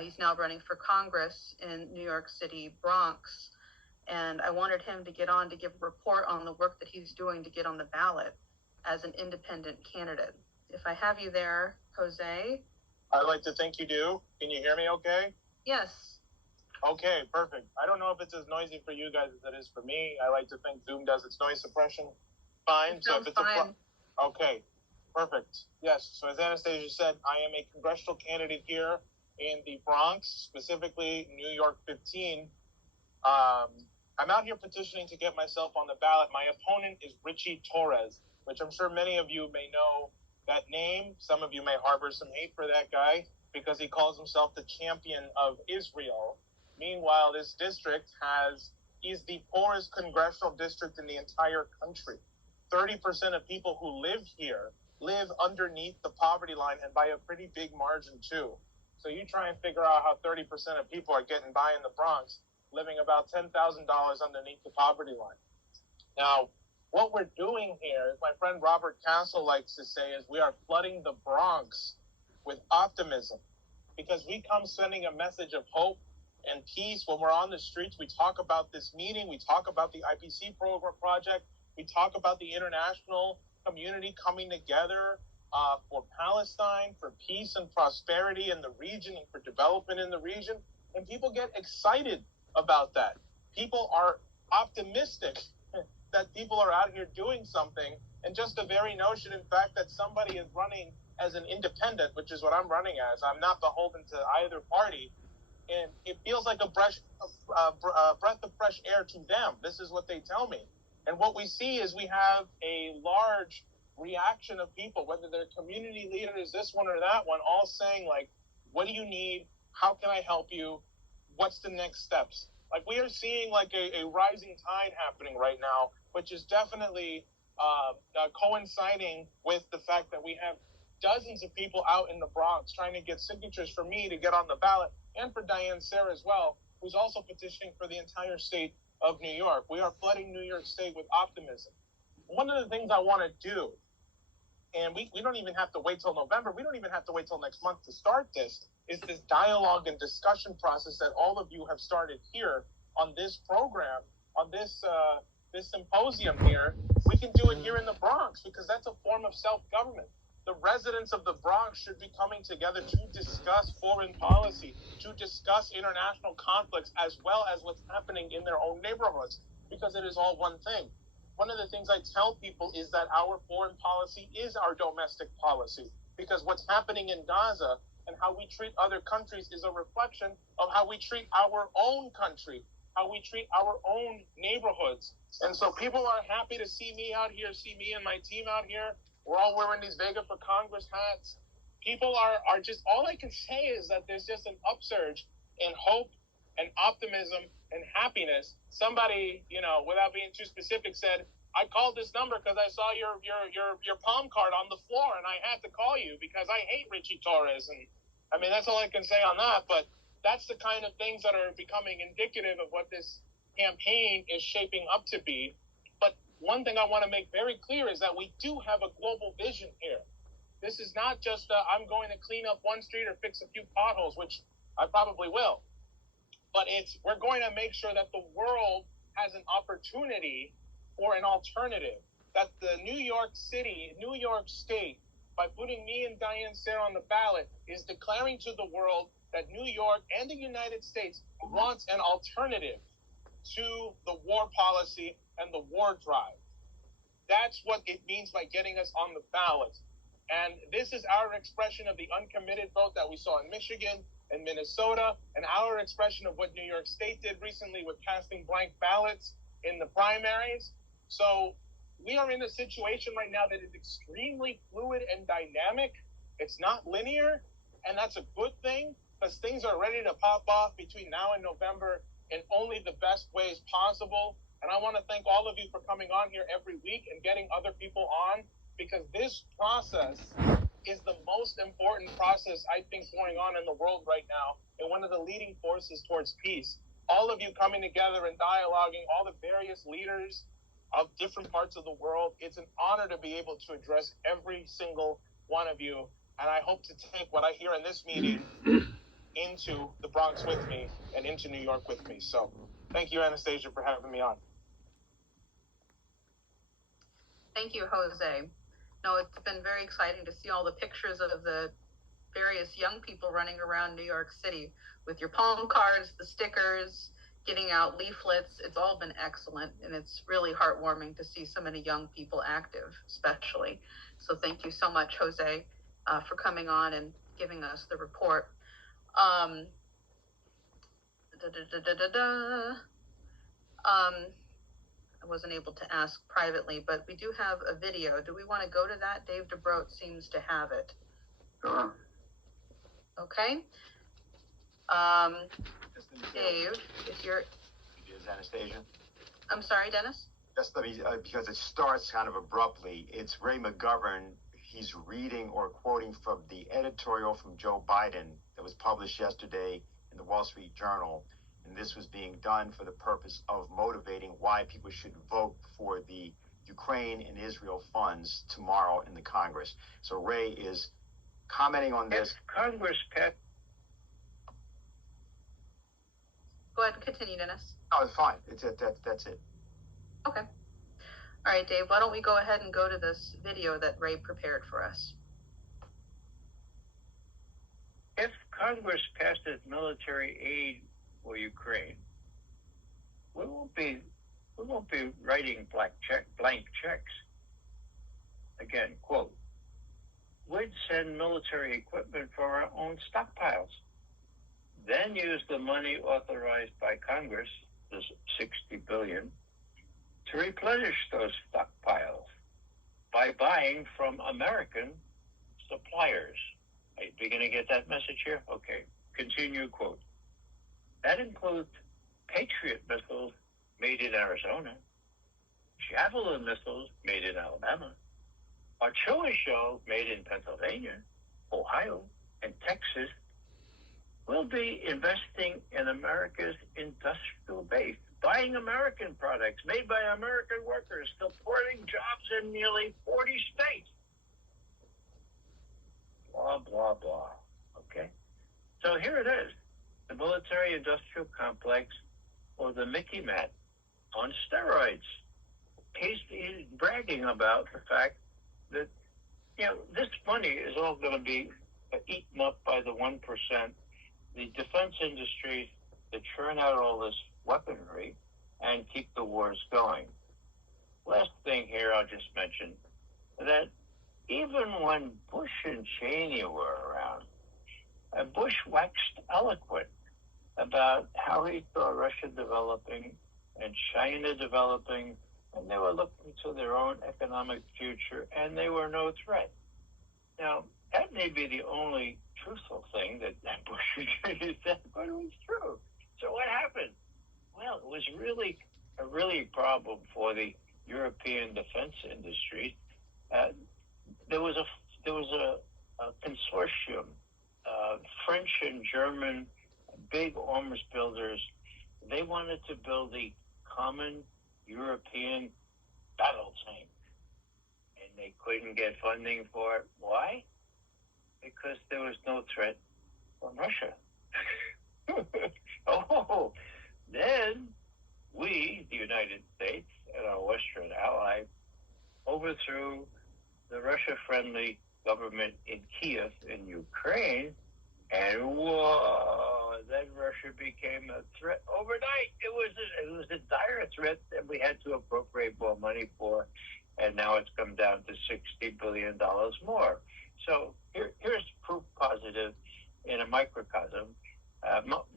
He's now running for Congress in New York City, Bronx, and I wanted him to get on to give a report on the work that he's doing to get on the ballot as an independent candidate. If I have you there, Jose. I'd like to think you do. Can you hear me okay? Yes. Okay, perfect. I don't know if it's as noisy for you guys as it is for me. I like to think Zoom does its noise suppression fine. So if it's fine. Okay, perfect. Yes, so as Anastasia said, I am a congressional candidate here in the Bronx, specifically New York 15. I'm out here petitioning to get myself on the ballot. My opponent is Richie Torres, which I'm sure many of you may know that name. Some of you may harbor some hate for that guy because he calls himself the champion of Israel. Meanwhile, this district is the poorest congressional district in the entire country. 30% of people who live here live underneath the poverty line, and by a pretty big margin too. So you try and figure out how 30% of people are getting by in the Bronx, living about $10,000 underneath the poverty line. Now, what we're doing here, as my friend Robert Castle likes to say, is we are flooding the Bronx with optimism, because we come sending a message of hope and peace. When we're on the streets, we talk about this meeting, we talk about the IPC program project, we talk about the international community coming together for Palestine, for peace and prosperity in the region and for development in the region. And people get excited about that. People are optimistic that people are out here doing something. And just the very notion, in fact, that somebody is running as an independent, which is what I'm running as, I'm not beholden to either party. And it feels like a breath of fresh air to them. This is what they tell me. And what we see is we have a large reaction of people, whether they're community leaders, this one or that one, all saying like, what do you need? How can I help you? What's the next steps? Like we are seeing like a rising tide happening right now, which is definitely coinciding with the fact that we have dozens of people out in the Bronx trying to get signatures for me to get on the ballot and for Diane Sara as well, who's also petitioning for the entire state of New York. We are flooding New York State with optimism. One of the things I want to do, and we don't even have to wait till November, we don't even have to wait till next month to start this, is this dialogue and discussion process that all of you have started here on this program, on this this symposium here. We can do it here in the Bronx because that's a form of self-government. The residents of the Bronx should be coming together to discuss foreign policy, to discuss international conflicts, as well as what's happening in their own neighborhoods, because it is all one thing. One of the things I tell people is that our foreign policy is our domestic policy, because what's happening in Gaza and how we treat other countries is a reflection of how we treat our own country, how we treat our own neighborhoods. And so people are happy to see me out here, see me and my team out here. We're all wearing these Vega for Congress hats. People are just, all I can say is that there's just an upsurge in hope and optimism and happiness. Somebody, you know, without being too specific, said, I called this number because I saw your palm card on the floor and I had to call you because I hate Richie Torres. And I mean, that's all I can say on that. But that's the kind of things that are becoming indicative of what this campaign is shaping up to be. But one thing I want to make very clear is that we do have a global vision here. This is not just I'm going to clean up one street or fix a few potholes, which I probably will. But we're going to make sure that the world has an opportunity for an alternative. That the New York City, New York State, by putting me and Diane Sara on the ballot, is declaring to the world that New York and the United States wants an alternative to the war policy and the war drive. That's what it means by getting us on the ballot. And this is our expression of the uncommitted vote that we saw in Michigan and Minnesota, and our expression of what New York State did recently with casting blank ballots in the primaries. So we are in a situation right now that is extremely fluid and dynamic. It's not linear, and that's a good thing, because things are ready to pop off between now and November in only the best ways possible. And I want to thank all of you for coming on here every week and getting other people on, because this process is the most important process, I think, going on in the world right now, and one of the leading forces towards peace. All of you coming together and dialoguing, all the various leaders of different parts of the world, it's an honor to be able to address every single one of you. And I hope to take what I hear in this meeting into the Bronx with me and into New York with me. So thank you, Anastasia, for having me on. Thank you, Jose. No, it's been very exciting to see all the pictures of the various young people running around New York City with your palm cards, the stickers, getting out leaflets. It's all been excellent, and it's really heartwarming to see so many young people active, especially. So thank you so much, Jose, for coming on and giving us the report. I wasn't able to ask privately, but we do have a video. Do we want to go to that? Dave DeBroat seems to have it. Sure. Okay. Dave, if you're... Is Anastasia? I'm sorry, Dennis? Just let me, because it starts kind of abruptly. It's Ray McGovern. He's reading or quoting from the editorial from Joe Biden that was published yesterday in the Wall Street Journal. And this was being done for the purpose of motivating why people should vote for the Ukraine and Israel funds tomorrow in the Congress. So Ray is commenting on this. If Congress passed continue, Dennis. Oh, it's fine. That's it. Okay. All right, Dave, why don't we go ahead and go to this video that Ray prepared for us. If Congress passes military aid for Ukraine, we won't be writing blank checks. Again, quote, we'd send military equipment for our own stockpiles, then use the money authorized by Congress, this $60 billion, to replenish those stockpiles by buying from American suppliers. Are you beginning to get that message here? Okay, continue, quote. That includes Patriot missiles made in Arizona, Javelin missiles made in Alabama, artillery shells made in Pennsylvania, Ohio, and Texas. We'll be investing in America's industrial base, buying American products made by American workers, supporting jobs in nearly 40 states. Blah, blah, blah. Okay? So here it is, the military-industrial complex, or the Mickey Mat, on steroids. He's bragging about the fact that, this money is all going to be eaten up by the 1%, the defense industries that churn out all this weaponry and keep the wars going. Last thing here, I'll just mention that even when Bush and Cheney were around, Bush waxed eloquent about how he saw Russia developing and China developing, and they were looking to their own economic future, and they were no threat. Now, that may be the only truthful thing that Bush and Cheney said, but it was true. So what happened? Well, it was really a problem for the European defense industry. There was a consortium, French and German big arms builders. They wanted to build the common European battle tank, and they couldn't get funding for it. Why? Because there was no threat from Russia. Then we, the United States and our Western allies, overthrew the Russia-friendly government in Kiev in Ukraine, and whoa, then Russia became a threat overnight. It was a dire threat that we had to appropriate more money for, and now it's come down to $60 billion more. So here's proof positive in a microcosm.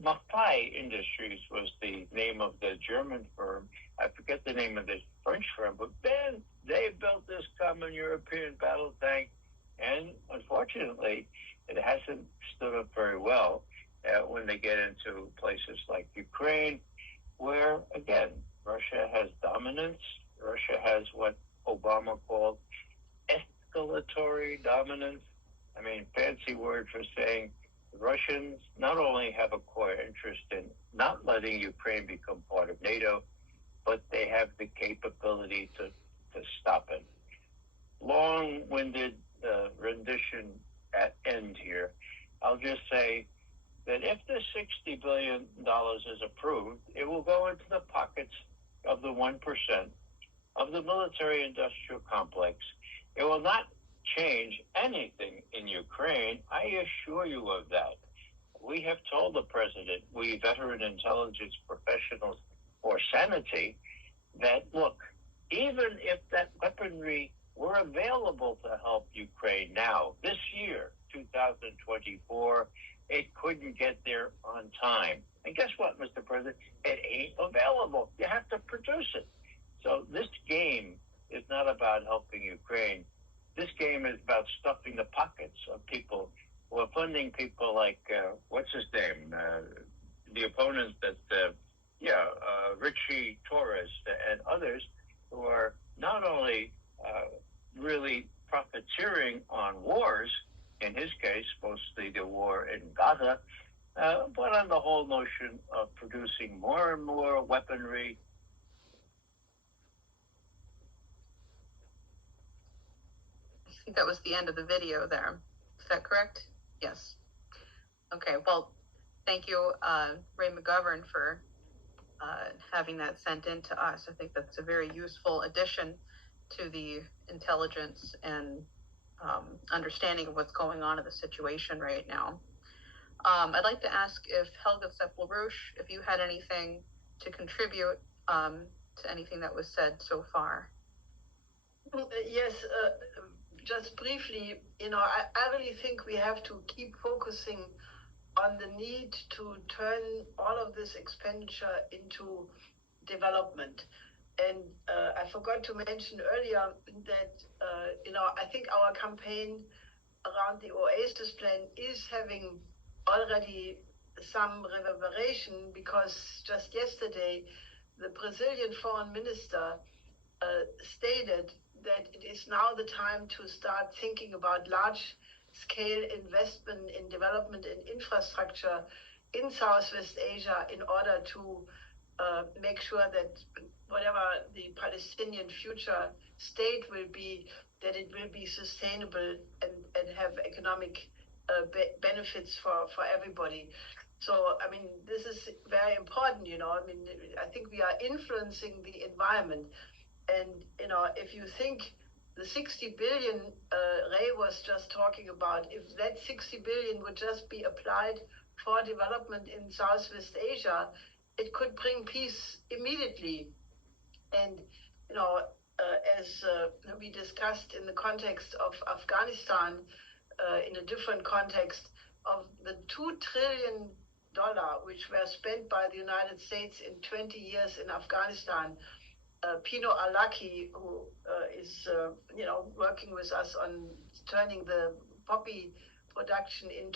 Maffei Industries was the name of the German firm. I forget the name of the French firm, but then they built this common European battle tank, and unfortunately, it hasn't stood up very well when they get into places like Ukraine, where, again, Russia has dominance. Russia has what Obama called escalatory dominance. I mean, fancy word for saying the Russians not only have a core interest in not letting Ukraine become part of NATO, but they have the capability to stop it. Long-winded rendition at end here. I'll just say that if the $60 billion is approved, it will go into the pockets of the 1% of the military-industrial complex. It will not change anything in Ukraine. I assure you of that. We have told the president, we veteran intelligence professionals for sanity, that, look, even if that weaponry were available to help Ukraine now, this year, 2024, it couldn't get there on time. And guess what, Mr. President? It ain't available. You have to produce it. So this game is not about helping Ukraine. This game is about stuffing the pockets of people who are funding people like, what's his name? The opponents that, Richie Torres and others who are not only really profiteering on wars, in his case, mostly the war in Gaza, but on the whole notion of producing more and more weaponry. I think that was the end of the video there. Is that correct? Yes. Okay, well, thank you, Ray McGovern, for having that sent in to us. I think that's a very useful addition to the intelligence and understanding of what's going on in the situation right now. I'd like to ask if Helga Seppel-Roush, if you had anything to contribute to anything that was said so far. Yes, just briefly, I really think we have to keep focusing on the need to turn all of this expenditure into development. And I forgot to mention earlier that, I think our campaign around the Oasis plan is having already some reverberation, because just yesterday, the Brazilian foreign minister stated that it is now the time to start thinking about large-scale investment in development and infrastructure in Southwest Asia in order to make sure that whatever the Palestinian future state will be, that it will be sustainable and have economic benefits for everybody. So, I mean, this is very important, I mean, I think we are influencing the environment. And, if you think the 60 billion Ray was just talking about, if that 60 billion would just be applied for development in Southwest Asia, it could bring peace immediately. And, as we discussed in the context of Afghanistan, in a different context, of the $2 trillion which were spent by the United States in 20 years in Afghanistan, Pino Arlacchi, who is working with us on turning the poppy production in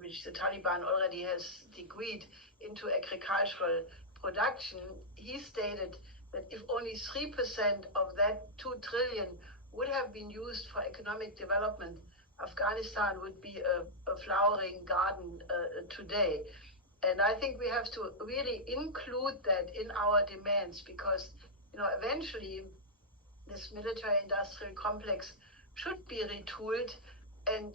which the Taliban already has decreed, into agricultural production, he stated that if only 3% of that 2 trillion would have been used for economic development, Afghanistan would be a flowering garden today. And I think we have to really include that in our demands, because, eventually this military-industrial complex should be retooled. And,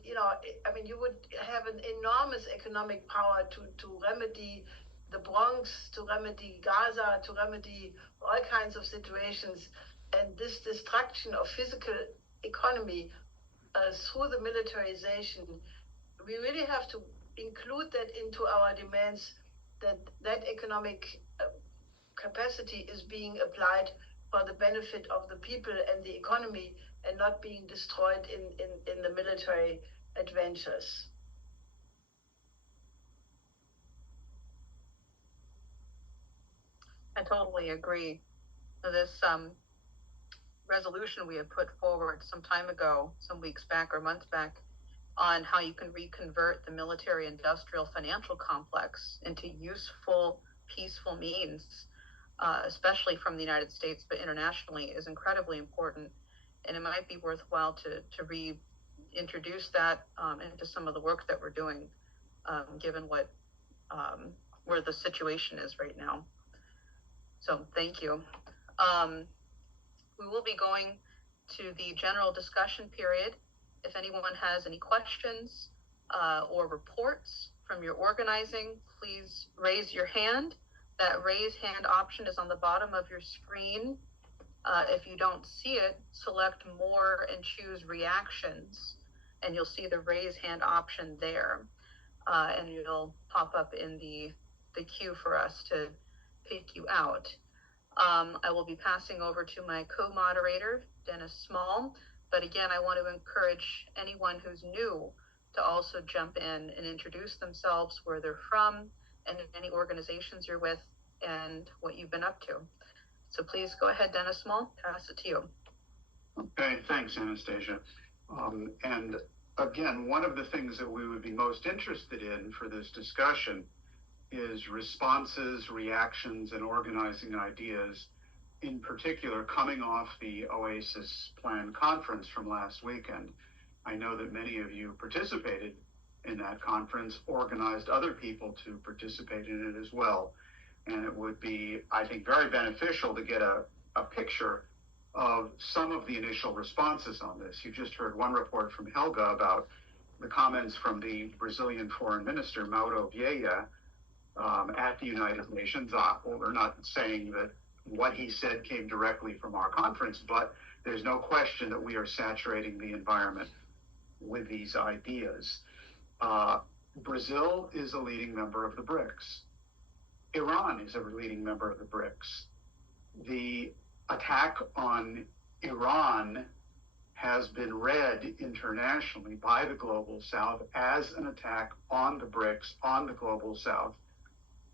I mean, you would have an enormous economic power to remedy the Bronx, to remedy Gaza, to remedy all kinds of situations. And this destruction of physical economy through the militarization, we really have to include that into our demands, that economic capacity is being applied for the benefit of the people and the economy, and not being destroyed in the military adventures. I totally agree. This resolution we had put forward some time ago, some weeks back or months back, on how you can reconvert the military-industrial financial complex into useful, peaceful means, especially from the United States, but internationally, is incredibly important. And it might be worthwhile to reintroduce that into some of the work that we're doing, given where the situation is right now. So thank you. We will be going to the general discussion period. If anyone has any questions or reports from your organizing, please raise your hand. That raise hand option is on the bottom of your screen. If you don't see it, select more and choose reactions, and you'll see the raise hand option there. And it'll pop up in the queue for us to pick you out. I will be passing over to my co-moderator, Dennis Small. But again, I want to encourage anyone who's new to also jump in and introduce themselves, where they're from, and any organizations you're with, and what you've been up to. So please go ahead, Dennis Small, pass it to you. Okay, thanks, Anastasia. And again, one of the things that we would be most interested in for this discussion is responses, reactions, and organizing ideas, in particular coming off the Oasis Plan conference from last weekend. I know that many of you participated in that conference, organized other people to participate in it as well. And it would be, I think, very beneficial to get a picture of some of the initial responses on this. You just heard one report from Helga about the comments from the Brazilian Foreign Minister, Mauro Vieira, at the United Nations. Well, we're not saying that what he said came directly from our conference, but there's no question that we are saturating the environment with these ideas. Brazil is a leading member of the BRICS. Iran is a leading member of the BRICS. The attack on Iran has been read internationally by the Global South as an attack on the BRICS, on the Global South.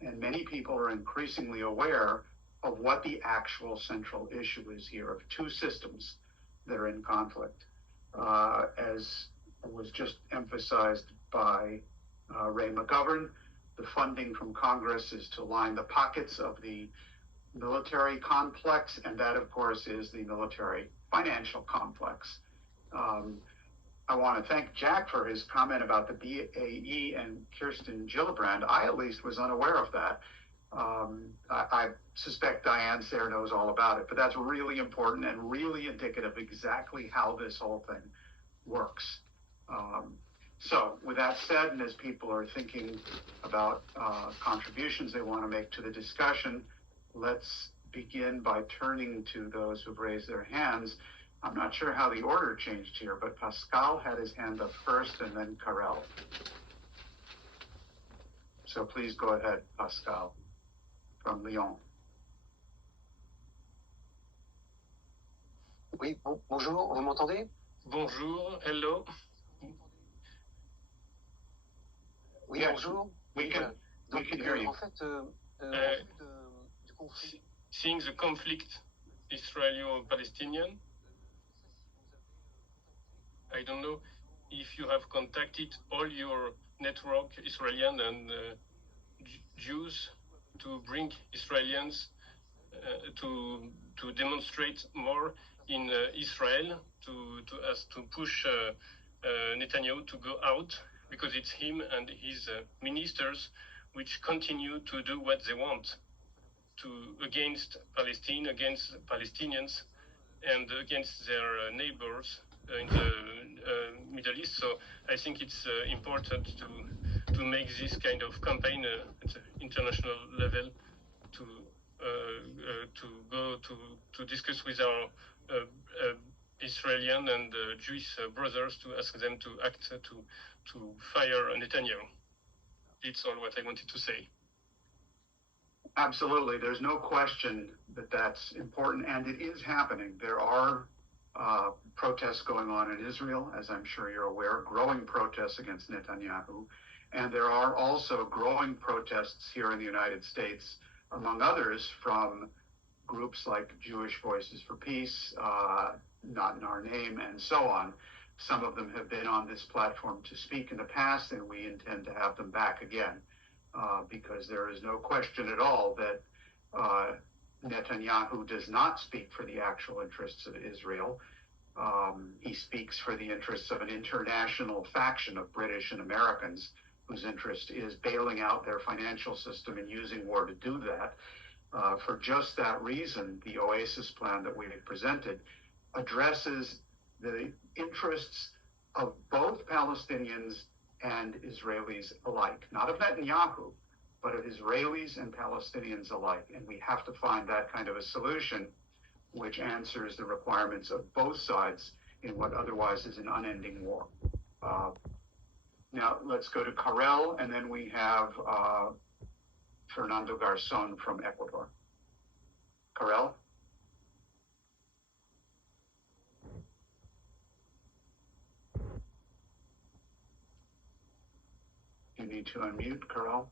And many people are increasingly aware of what the actual central issue is here, of two systems that are in conflict. As was just emphasized by Ray McGovern, the funding from Congress is to line the pockets of the military complex, and that, of course, is the military financial complex. I want to thank Jack for his comment about the BAE and Kirsten Gillibrand. I, at least, was unaware of that. I suspect Diane Sayre knows all about it, but that's really important and really indicative of exactly how this whole thing works. So with that said, and as people are thinking about contributions they want to make to the discussion, let's begin by turning to those who've raised their hands. I'm not sure how the order changed here, but Pascal had his hand up first and then Karel. So please go ahead, Pascal, from Lyon. Oui, bonjour, vous m'entendez? Bonjour, hello. Oui, yes, bonjour. We can hear you. En fait, du conflit. Seeing the conflict Israeli-Palestinian, I don't know if you have contacted all your network, Israeli and Jews, to bring Israelis to demonstrate more in Israel, to push Netanyahu to go out, because it's him and his ministers which continue to do what they want against Palestine, against Palestinians, and against their neighbors in the Middle East. So I think it's important to make this kind of campaign at the international level, to go to discuss with our Israeli and Jewish brothers, to ask them to act to fire Netanyahu. It's all what I wanted to say. Absolutely. There's no question that that's important, and it is happening. There are protests going on in Israel, as I'm sure you're aware, growing protests against Netanyahu. And there are also growing protests here in the United States, among others, from groups like Jewish Voices for Peace, Not in Our Name, and so on. Some of them have been on this platform to speak in the past, and we intend to have them back again, because there is no question at all that Netanyahu does not speak for the actual interests of Israel. He speaks for the interests of an international faction of British and Americans whose interest is bailing out their financial system and using war to do that. For just that reason, the Oasis plan that we have presented addresses the interests of both Palestinians and Israelis alike, not of Netanyahu, but of Israelis and Palestinians alike. And we have to find that kind of a solution which answers the requirements of both sides in what otherwise is an unending war. Now let's go to Karel, and then we have Fernando Garzón from Ecuador. Karel? You need to unmute, Karel.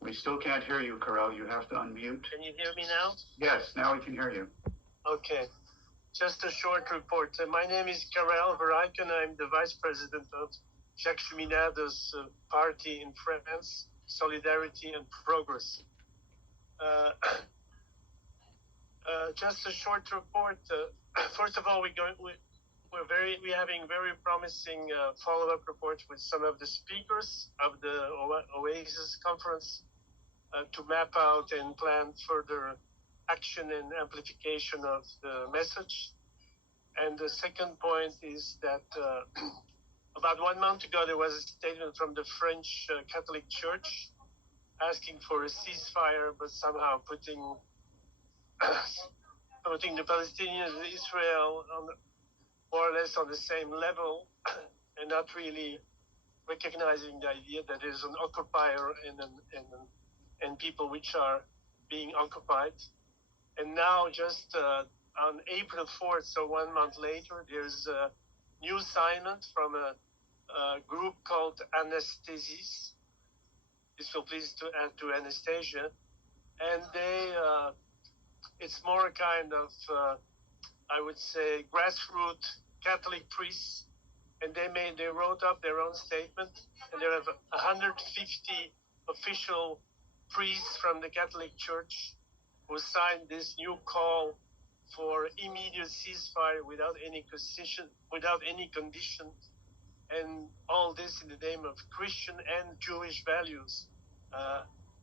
We still can't hear you, Karel. You have to unmute. Can you hear me now? Yes, now we can hear you. Okay. Just a short report. My name is Karel Verrijken. I'm the vice president of Jacques Cheminade's party in France, Solidarity and Progress. Just a short report. First of all, we're having very promising follow-up reports with some of the speakers of the Oasis conference to map out and plan further action and amplification of the message. And the second point is that about 1 month ago, there was a statement from the French Catholic Church asking for a ceasefire, but somehow putting the Palestinians and Israel on more or less on the same level, and not really recognizing the idea that there's an occupier and people which are being occupied. And now, just on April 4th, so 1 month later, there's a new assignment from a group called Anesthesis. This will please to add to Anastasia. And it's more a kind of, I would say, grassroots Catholic priests. And they wrote up their own statement. And there are 150 official priests from the Catholic Church who signed this new call for immediate ceasefire without any condition, and all this in the name of Christian and Jewish values,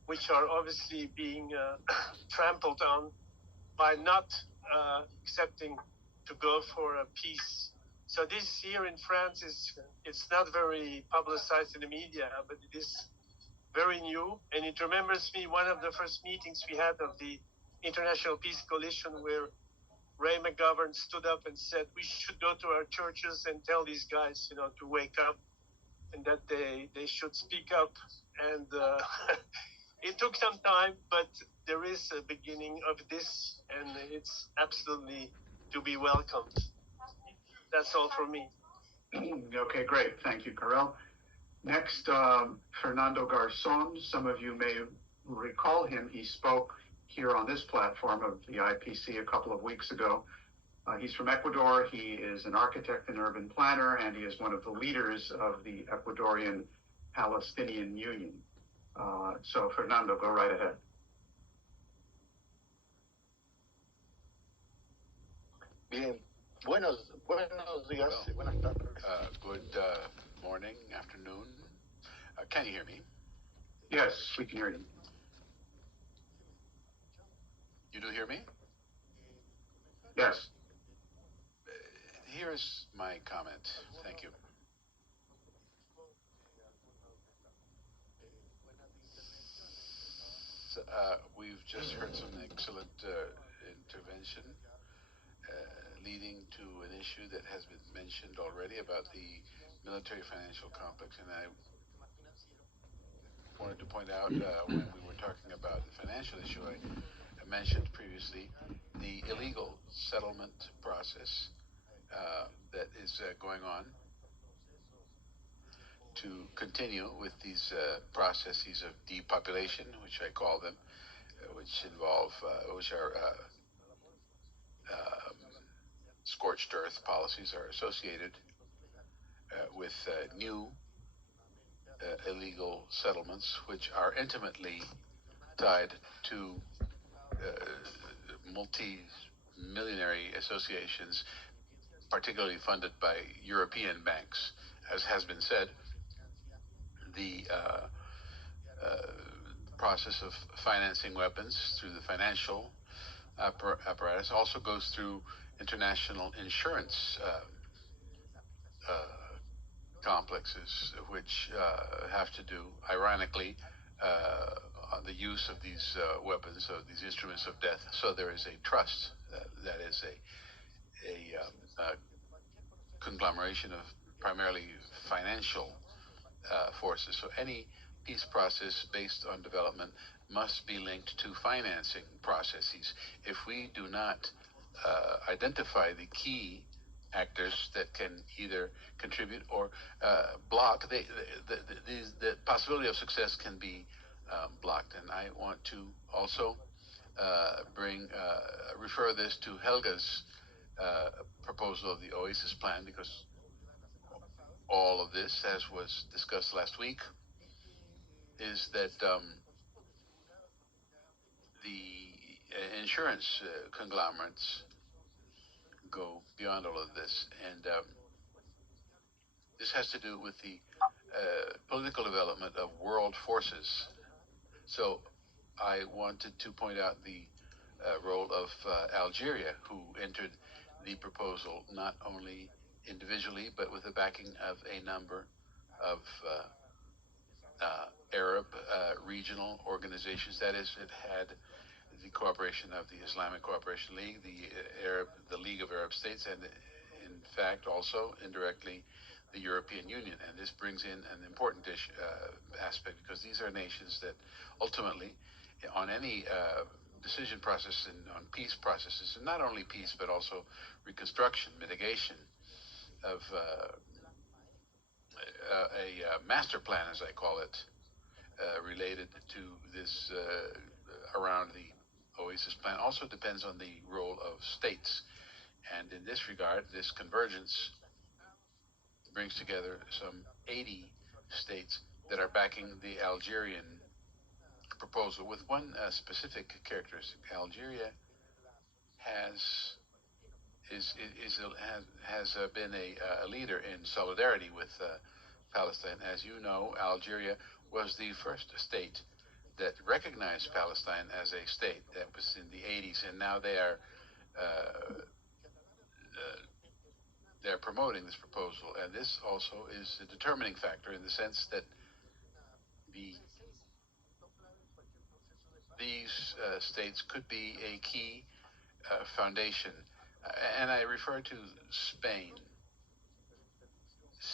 which are obviously being trampled on by not accepting to go for a peace. So this here in France it's not very publicized in the media, but it is very new, and it remembers me one of the first meetings we had of the International Peace Coalition, where Ray McGovern stood up and said we should go to our churches and tell these guys, to wake up, and that they should speak up. And it took some time, but there is a beginning of this, and it's absolutely to be welcomed. That's all for me. Okay, great. Thank you, Karel. Next, Fernando Garzon. Some of you may recall him. He spoke here on this platform of the IPC a couple of weeks ago. He's from Ecuador. He is an architect and urban planner, and he is one of the leaders of the Ecuadorian Palestinian Union. So, Fernando, go right ahead. Bien. Buenos días. Buenas tardes. Good morning, afternoon. Can you hear me? Yes, we can hear you. You do hear me? Yes. Here's my comment. Thank you. We've just heard some excellent intervention leading to an issue that has been mentioned already about the military financial complex, and I wanted to point out when we were talking about the financial issue, I mentioned previously the illegal settlement process that is going on to continue with these processes of depopulation, which I call them, which are scorched earth policies are associated with new illegal settlements, which are intimately tied to multi-millionary associations, particularly funded by European banks. As has been said, the process of financing weapons through the financial apparatus also goes through international insurance complexes, which have to do, ironically, on the use of these weapons, of these instruments of death. So there is a trust that is a conglomeration of primarily financial forces. So any peace process based on development must be linked to financing processes. If we do not identify the key actors that can either contribute or block, the possibility of success can be blocked. And I want to also refer this to Helga's proposal of the Oasis Plan, because all of this, as was discussed last week, is that the insurance conglomerates go beyond all of this, and this has to do with the political development of world forces. So I wanted to point out the role of Algeria, who entered the proposal, not only individually, but with the backing of a number of Arab regional organizations. That is, it had the cooperation of the Islamic Cooperation League, the League of Arab States, and in fact also indirectly the European Union. And this brings in an important aspect, because these are nations that ultimately, on any decision process and on peace processes, and not only peace but also reconstruction, mitigation of a master plan, as I call it, related to this around the OASIS plan, also depends on the role of states. And in this regard, this convergence brings together some 80 states that are backing the Algerian proposal, with one specific characteristic. Algeria has been a leader in solidarity with Palestine. As you know, Algeria was the first state that recognized Palestine as a state. That was in the 80s, and now they're promoting this proposal. And this also is a determining factor, in the sense that these states could be a key foundation. And I refer to Spain.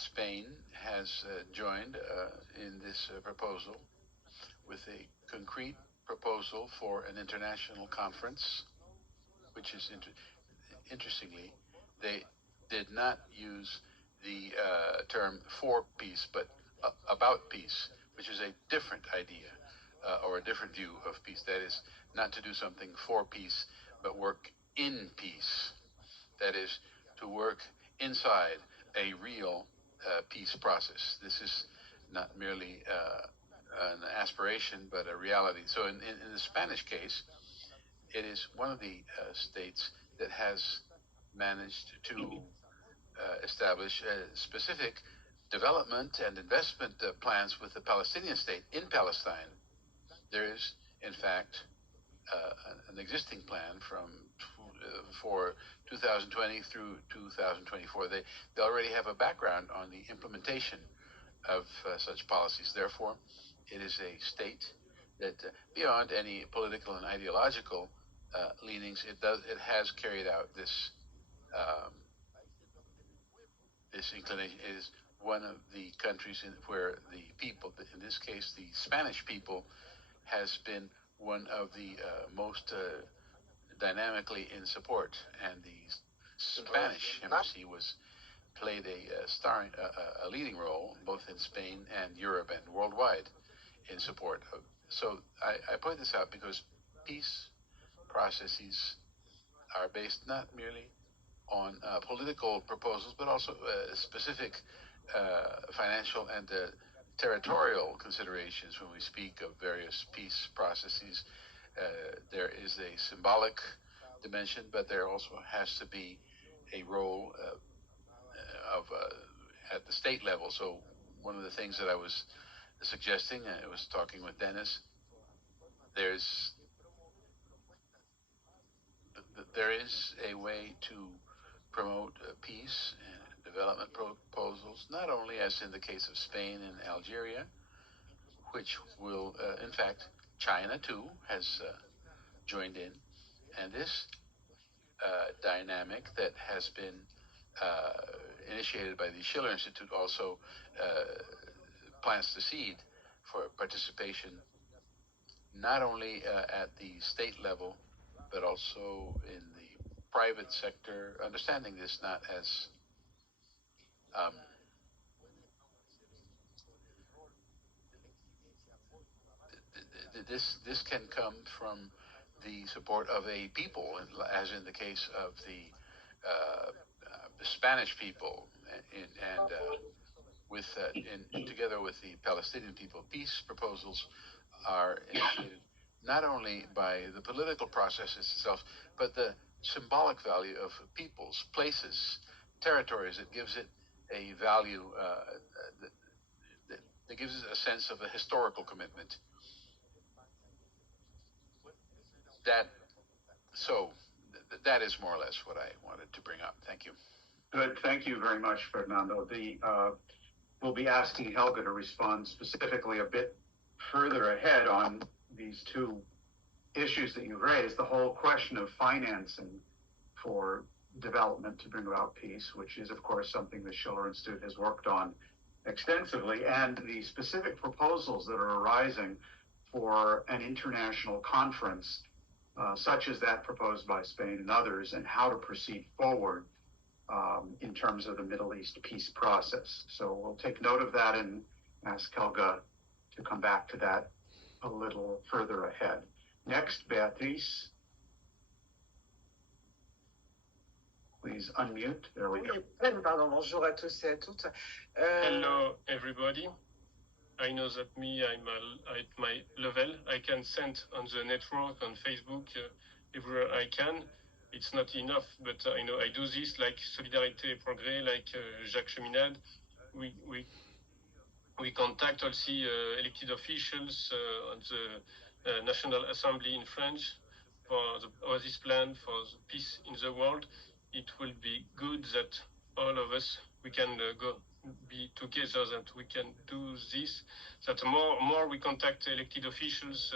Spain has joined in this proposal with a concrete proposal for an international conference, which is interestingly, they did not use the term for peace, but about peace, which is a different idea or a different view of peace. That is, not to do something for peace, but work in peace. That is, to work inside a real peace process. This is not merely an aspiration, but a reality. So in the Spanish case, it is one of the states that has managed to establish specific development and investment plans with the Palestinian state in Palestine. There is, in fact, an existing plan for 2020 through 2024. They already have a background on the implementation of such policies. Therefore, it is a state that, beyond any political and ideological leanings, it has carried out this inclination. It is one of the countries where the people, in this case the Spanish people, has been one of the most dynamically in support, and the Spanish embassy played a leading role both in Spain and Europe and worldwide in support of. So I point this out because peace processes are based not merely on political proposals, but also specific financial and territorial considerations. When we speak of various peace processes, there is a symbolic dimension, but there also has to be a role at the state level. So one of the things that I was suggesting, I was talking with Dennis, there is a way to promote peace and development proposals, not only as in the case of Spain and Algeria, which will, in fact, China too has joined in, and this dynamic that has been initiated by the Schiller Institute also plants the seed for participation, not only at the state level, but also in the private sector, understanding this not as this can come from the support of a people, as in the case of the Spanish people, together with the Palestinian people. Peace proposals are initiated not only by the political process itself, but the symbolic value of peoples, places, territories. It gives it a value that gives it a sense of a historical commitment. that is more or less what I wanted to bring up. Thank you. Good. Thank you very much, Fernando. We'll be asking Helga to respond specifically a bit further ahead on these two issues that you raised, the whole question of financing for development to bring about peace, which is, of course, something the Schiller Institute has worked on extensively, and the specific proposals that are arising for an international conference, such as that proposed by Spain and others, and how to proceed forward in terms of the Middle East peace process. So we'll take note of that and ask Helga to come back to that a little further ahead. Next, Beatrice. Please unmute. There we go. Pardon, bonjour à tous et à toutes. Hello, everybody. I know that I'm at my level. I can send on the network, on Facebook, everywhere I can. It's not enough, but I know I do this, like Solidarité et Progrès, like Jacques Cheminade. We contact also elected officials on the National Assembly in French for the Oasis plan for the peace in the world. It will be good that all of us, we can be together, that we can do this, that more we contact elected officials,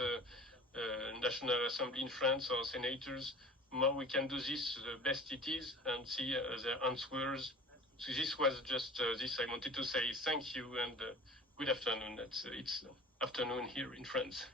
National Assembly in France or senators, more we can do this, the best it is, and see the answers. So this was just this I wanted to say. Thank you and good afternoon. It's afternoon here in France.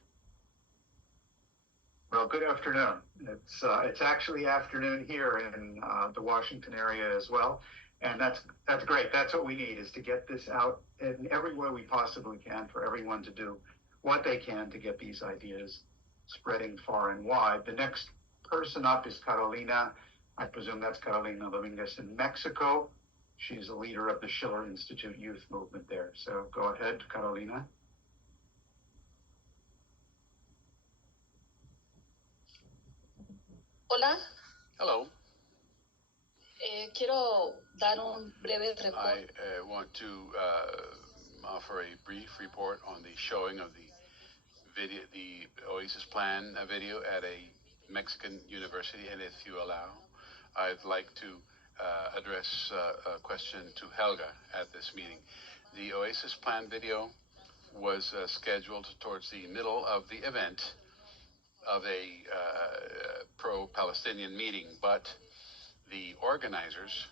Well, good afternoon. It's actually afternoon here in the Washington area as well, and that's great. That's what we need, is to get this out in every way we possibly can for everyone to do what they can to get these ideas spreading far and wide. The next person up is Carolina. I presume that's Carolina Dominguez in Mexico. She's a leader of the Schiller Institute youth movement there. So go ahead, Carolina. Hola. Hello. Quiero dar un breve report. I want to offer a brief report on the showing of the video, the Oasis Plan video at a Mexican university, and if you allow, I'd like to address a question to Helga at this meeting. The Oasis Plan video was scheduled towards the middle of the event of a pro-Palestinian meeting, but the organizers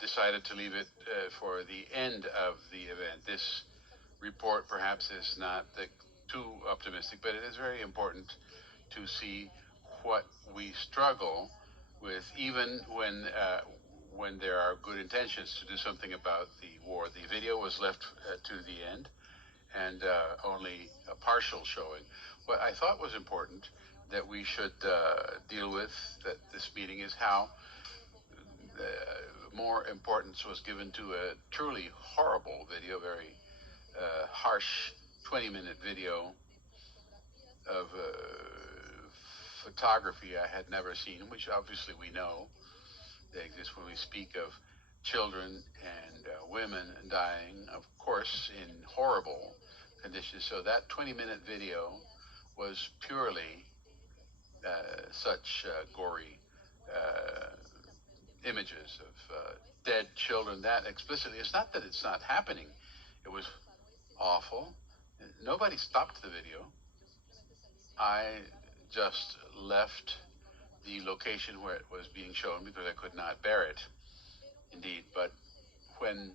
decided to leave it for the end of the event. This report perhaps is not too optimistic, but it is very important to see what we struggle with, even when there are good intentions to do something about the war. The video was left to the end, and only a partial showing. What I thought was important that we should deal with at this meeting is how more importance was given to a truly horrible video, very harsh 20-minute video of photography I had never seen, which obviously we know they exist when we speak of children and women dying, of course, in horrible conditions. So that 20-minute video was purely such gory images of dead children, that explicitly. It's not that it's not happening. It was awful. Nobody stopped the video. I just left the location where it was being shown because I could not bear it, indeed. But when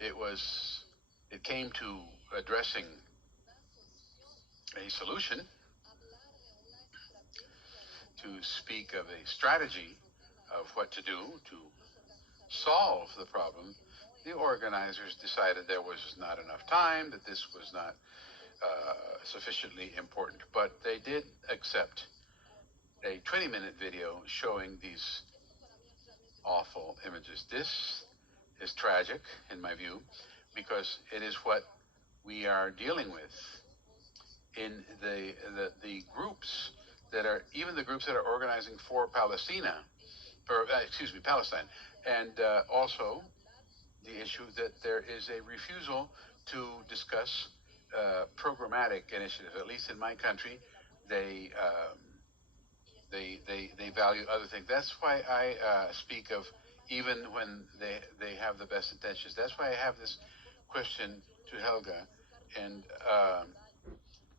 it came to addressing a solution, to speak of a strategy of what to do to solve the problem, the organizers decided there was not enough time, that this was not sufficiently important. But they did accept a 20-minute video showing these awful images. This is tragic, in my view, because it is what we are dealing with in the groups that are, even the groups that are organizing for Palestine, and also the issue that there is a refusal to discuss programmatic initiatives. At least in my country, they value other things. That's why I speak of, even when they have the best intentions. That's why I have this question to Helga, and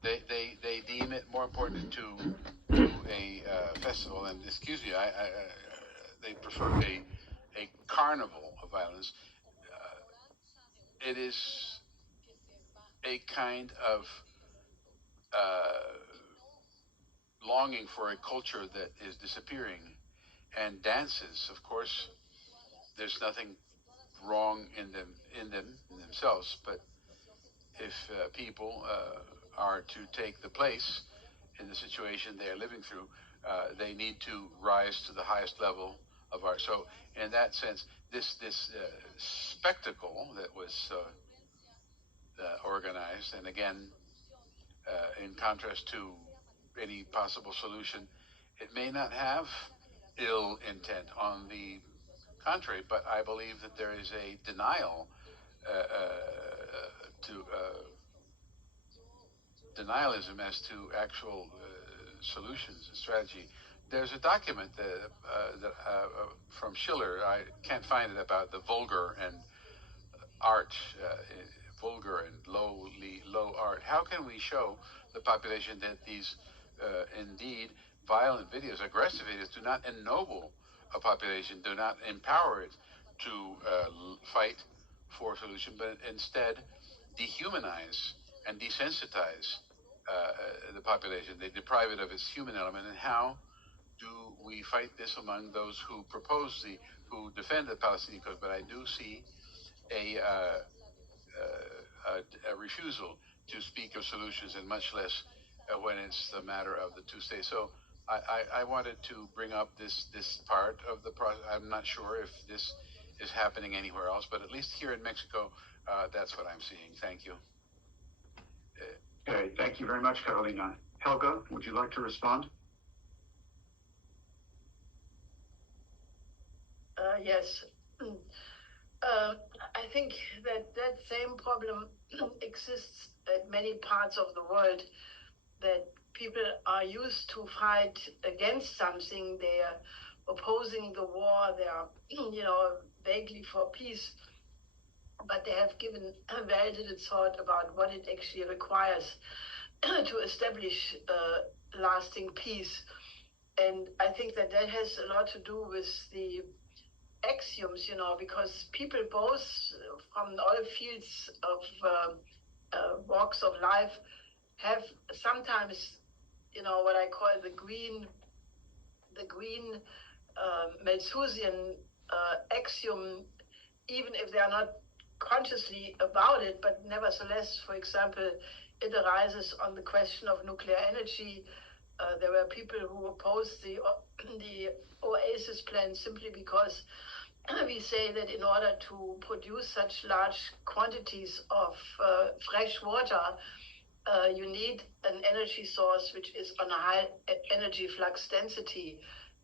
they deem it more important to do a festival, and excuse me, they prefer a carnival of violence. It is a kind of longing for a culture that is disappearing. And dances, of course, there's nothing wrong in themselves, but if people are to take the place in the situation they are living through, they need to rise to the highest level of art. So, in that sense, this spectacle that was organized, and again, in contrast to any possible solution, it may not have ill intent. On the contrary, but I believe that there is a denial to denialism as to actual solutions and strategy. There's a document from Schiller, I can't find it, about the vulgar and art, vulgar and low art. How can we show the population that these indeed violent videos, aggressive videos, do not ennoble a population, do not empower it to fight for a solution, but instead dehumanize and desensitize the population? They deprive it of its human element. And how do we fight this among those who who defend the Palestinian cause? But I do see a refusal to speak of solutions, and much less when it's the matter of the two states. So I wanted to bring up this part of the process. I'm not sure if this is happening anywhere else, but at least here in Mexico, that's what I'm seeing. Thank you. Okay, thank you very much, Carolina. Helga, would you like to respond? Yes. I think that same problem exists at many parts of the world, that people are used to fight against something. They are opposing the war. They are, vaguely for peace, but they have given very little thought about what it actually requires to establish lasting peace. And I think that has a lot to do with the axioms, because people both from all fields of walks of life have sometimes, what I call the green Malthusian axiom, even if they are not consciously about it, but nevertheless, for example, it arises on the question of nuclear energy. There were people who opposed the Oasis plan simply because we say that in order to produce such large quantities of fresh water, you need an energy source which is on a high energy flux density,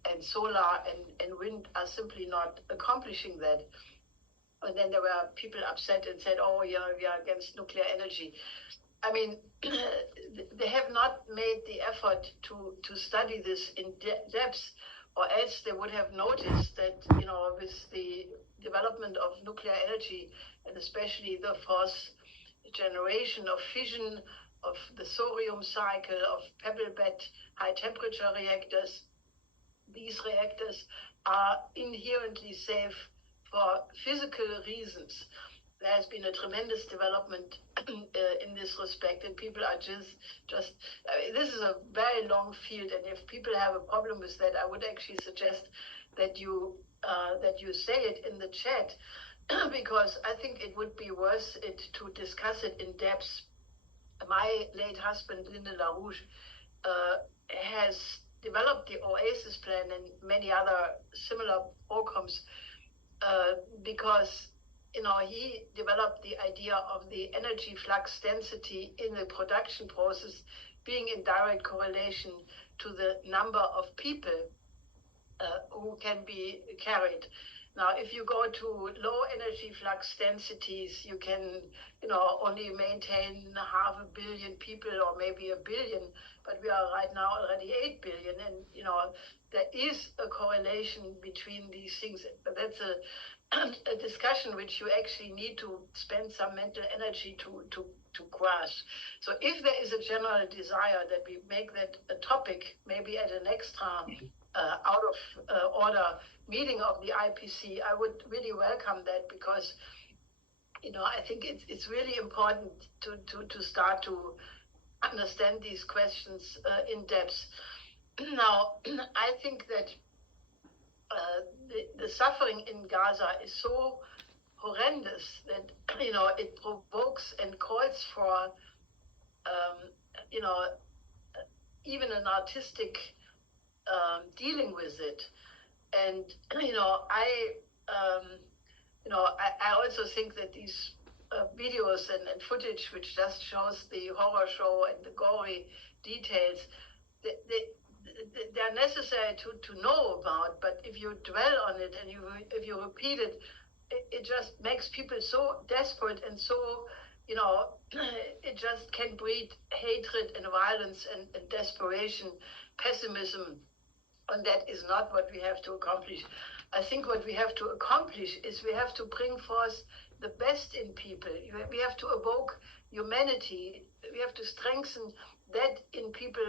and solar and wind are simply not accomplishing that. And then there were people upset and said, oh, yeah, we are against nuclear energy. I mean, they have not made the effort to study this in depth, or else they would have noticed that, with the development of nuclear energy, and especially the fourth generation of fission, of the thorium cycle, of pebble bed high temperature reactors, these reactors are inherently safe for physical reasons. There has been a tremendous development in this respect, and people are just this is a very long field, and if people have a problem with that, I would actually suggest that you say it in the chat, because I think it would be worth it to discuss it in depth. My late husband, Lyndon LaRouche, has developed the Oasis plan and many other similar programs because he developed the idea of the energy flux density in the production process being in direct correlation to the number of people who can be carried. Now, if you go to low energy flux densities, you can, only maintain 500 million people or maybe 1 billion, but we are right now already 8 billion. And, there is a correlation between these things, but that's a discussion which you actually need to spend some mental energy to grasp. So if there is a general desire that we make that a topic, maybe at an extra out of order meeting of the IPC, I would really welcome that, because I think it's really important to start to understand these questions in depth. Now, I think that the suffering in Gaza is so horrendous that it provokes and calls for even an artistic dealing with it. And I also think that these videos and footage which just shows the horror show and the gory details, they're necessary to know about, but if you dwell on it and if you repeat it, it just makes people so desperate and so, it just can breed hatred and violence and desperation, pessimism, and that is not what we have to accomplish. I think what we have to accomplish is we have to bring forth the best in people. We have to evoke humanity. We have to strengthen that in people,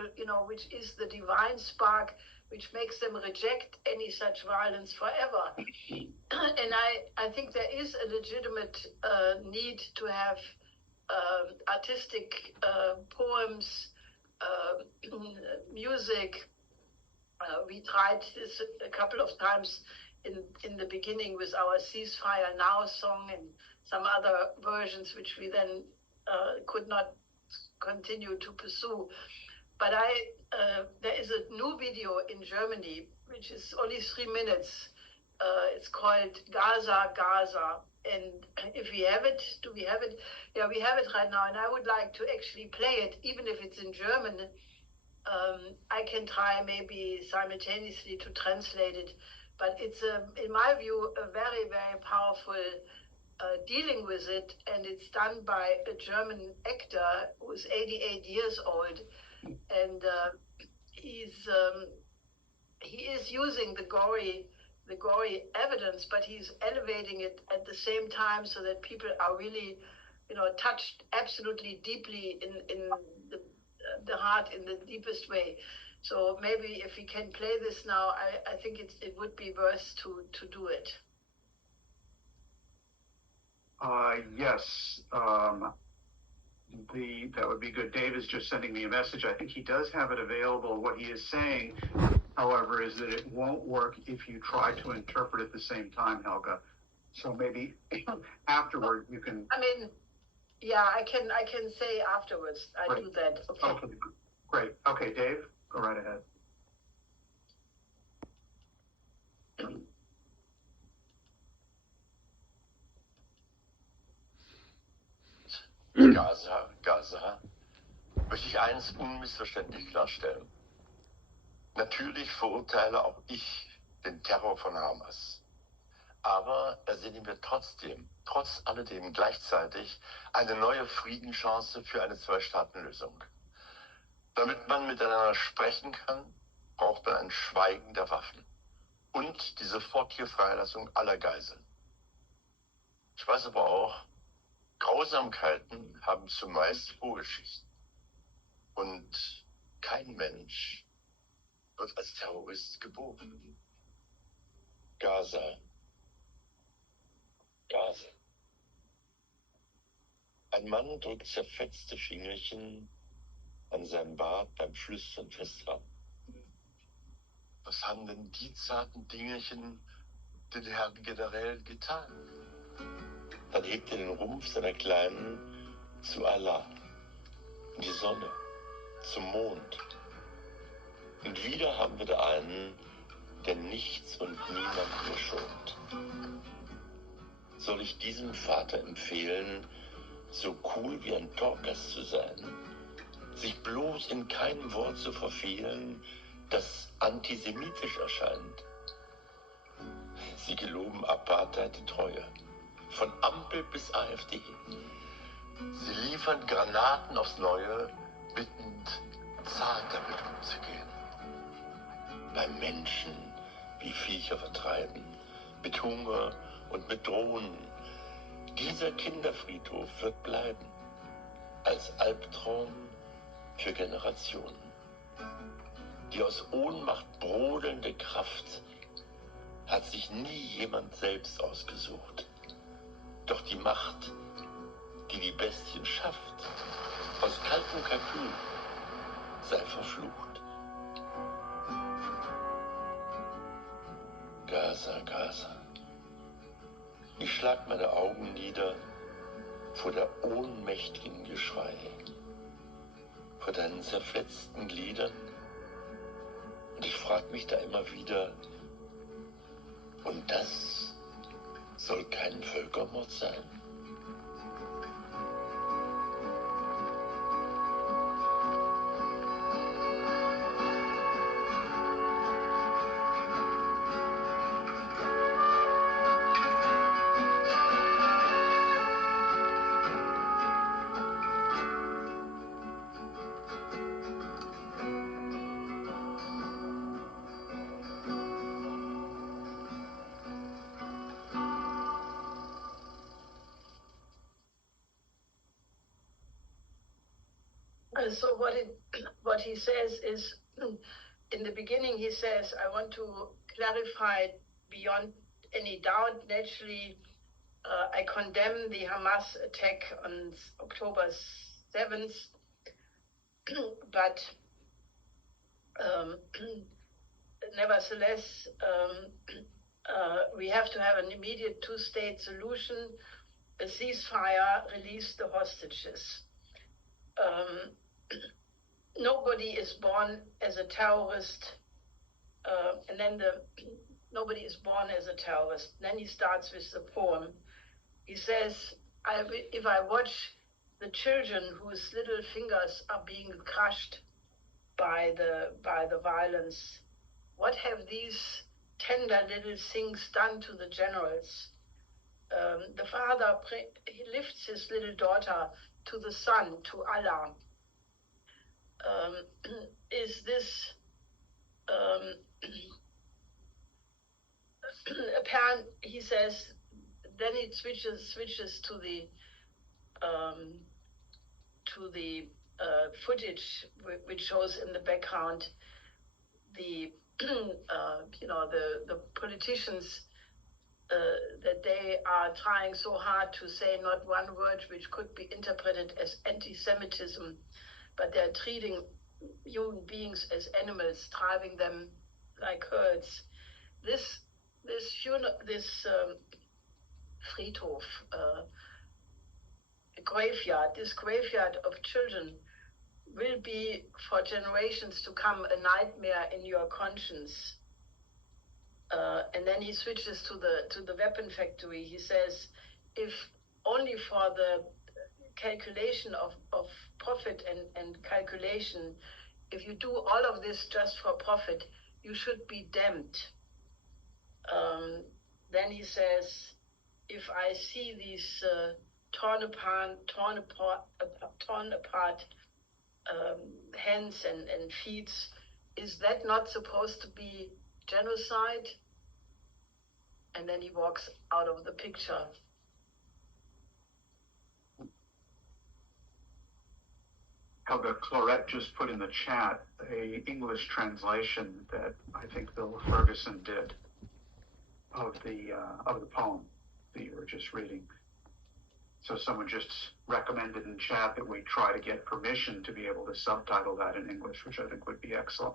which is the divine spark, which makes them reject any such violence forever. And I think there is a legitimate need to have artistic poems, music. We tried this a couple of times in the beginning with our Ceasefire Now song and some other versions, which we then could not continue to pursue. But there is a new video in Germany, which is only 3 minutes. It's called Gaza, Gaza. And if we have it, do we have it? Yeah, we have it right now. And I would like to actually play it, even if it's in German. I can try maybe simultaneously to translate it. But it's, in my view, a very, very powerful dealing with it. And it's done by a German actor who's 88 years old. And he is using the gory evidence, but he's elevating it at the same time so that people are really, touched absolutely deeply in the heart in the deepest way. So maybe if we can play this now, I think it would be worth to do it. Yes. That would be good. Dave is just sending me a message. I think he does have it available. What he is saying, however, is that it won't work if you try to interpret at the same time, Helga. So maybe afterward you can. I mean, yeah, I can say afterwards. I do that. Okay. Great. Okay, Dave, go right ahead. Gaza, Gaza, möchte ich eines unmissverständlich klarstellen. Natürlich verurteile auch ich den Terror von Hamas. Aber ersehnen wir trotzdem, trotz alledem gleichzeitig eine neue Friedenschance für eine Zwei-Staaten-Lösung. Damit man miteinander sprechen kann, braucht man ein Schweigen der Waffen und die sofortige Freilassung aller Geiseln. Ich weiß aber auch, Grausamkeiten haben zumeist Vorgeschichten. Und kein Mensch wird als Terrorist geboren. Gaza. Gaza. Ein Mann drückt zerfetzte Fingerchen an seinem Bart beim Flüstern fest dran. Was haben denn die zarten Dingerchen den Herrn Generälen getan? Dann hebt er den Rumpf seiner Kleinen zu Allah, in die Sonne, zum Mond. Und wieder haben wir da einen, der nichts und niemand mehr schont. Soll ich diesem Vater empfehlen, so cool wie ein Dorcas zu sein, sich bloß in keinem Wort zu verfehlen, das antisemitisch erscheint? Sie geloben Apartheid die Treue. Von Ampel bis AfD. Sie liefern Granaten aufs Neue, bittend, zart damit umzugehen. Beim Menschen wie Viecher vertreiben, mit Hunger und mit Drohnen. Dieser Kinderfriedhof wird bleiben, als Albtraum für Generationen. Die aus Ohnmacht brodelnde Kraft hat sich nie jemand selbst ausgesucht. Doch die Macht, die die Bestien schafft, aus kaltem Kalkül, sei verflucht. Gaza, Gaza. Ich schlag meine Augen nieder vor der ohnmächtigen Geschrei, vor deinen zerfetzten Gliedern. Und ich frag mich da immer wieder, und das soll kein Völkermord sein? So what he says is, in the beginning he says, I want to clarify beyond any doubt, naturally, I condemn the Hamas attack on October 7th, but nevertheless, we have to have an immediate two-state solution, a ceasefire, release the hostages. Nobody is born as a terrorist, and then nobody is born as a terrorist. Then he starts with the poem. He says, if I watch the children whose little fingers are being crushed by the violence, what have these tender little things done to the generals? The father he lifts his little daughter to the sun, to Allah. Is this apparent? He says. Then it switches to the footage which shows in the background the the politicians that they are trying so hard to say not one word which could be interpreted as anti-Semitism, but they're treating human beings as animals, driving them like herds. This Friedhof, graveyard, this graveyard of children will be for generations to come a nightmare in your conscience. And then he switches to the weapon factory. He says, if only for the calculation of profit and calculation, if you do all of this just for profit, you should be damned. Then he says, if I see these torn apart hands and feet, is that not supposed to be genocide? And then he walks out of the picture. Helga Claret just put in the chat a English translation that I think Bill Ferguson did of the poem that you were just reading. So someone just recommended in chat that we try to get permission to be able to subtitle that in English, which I think would be excellent.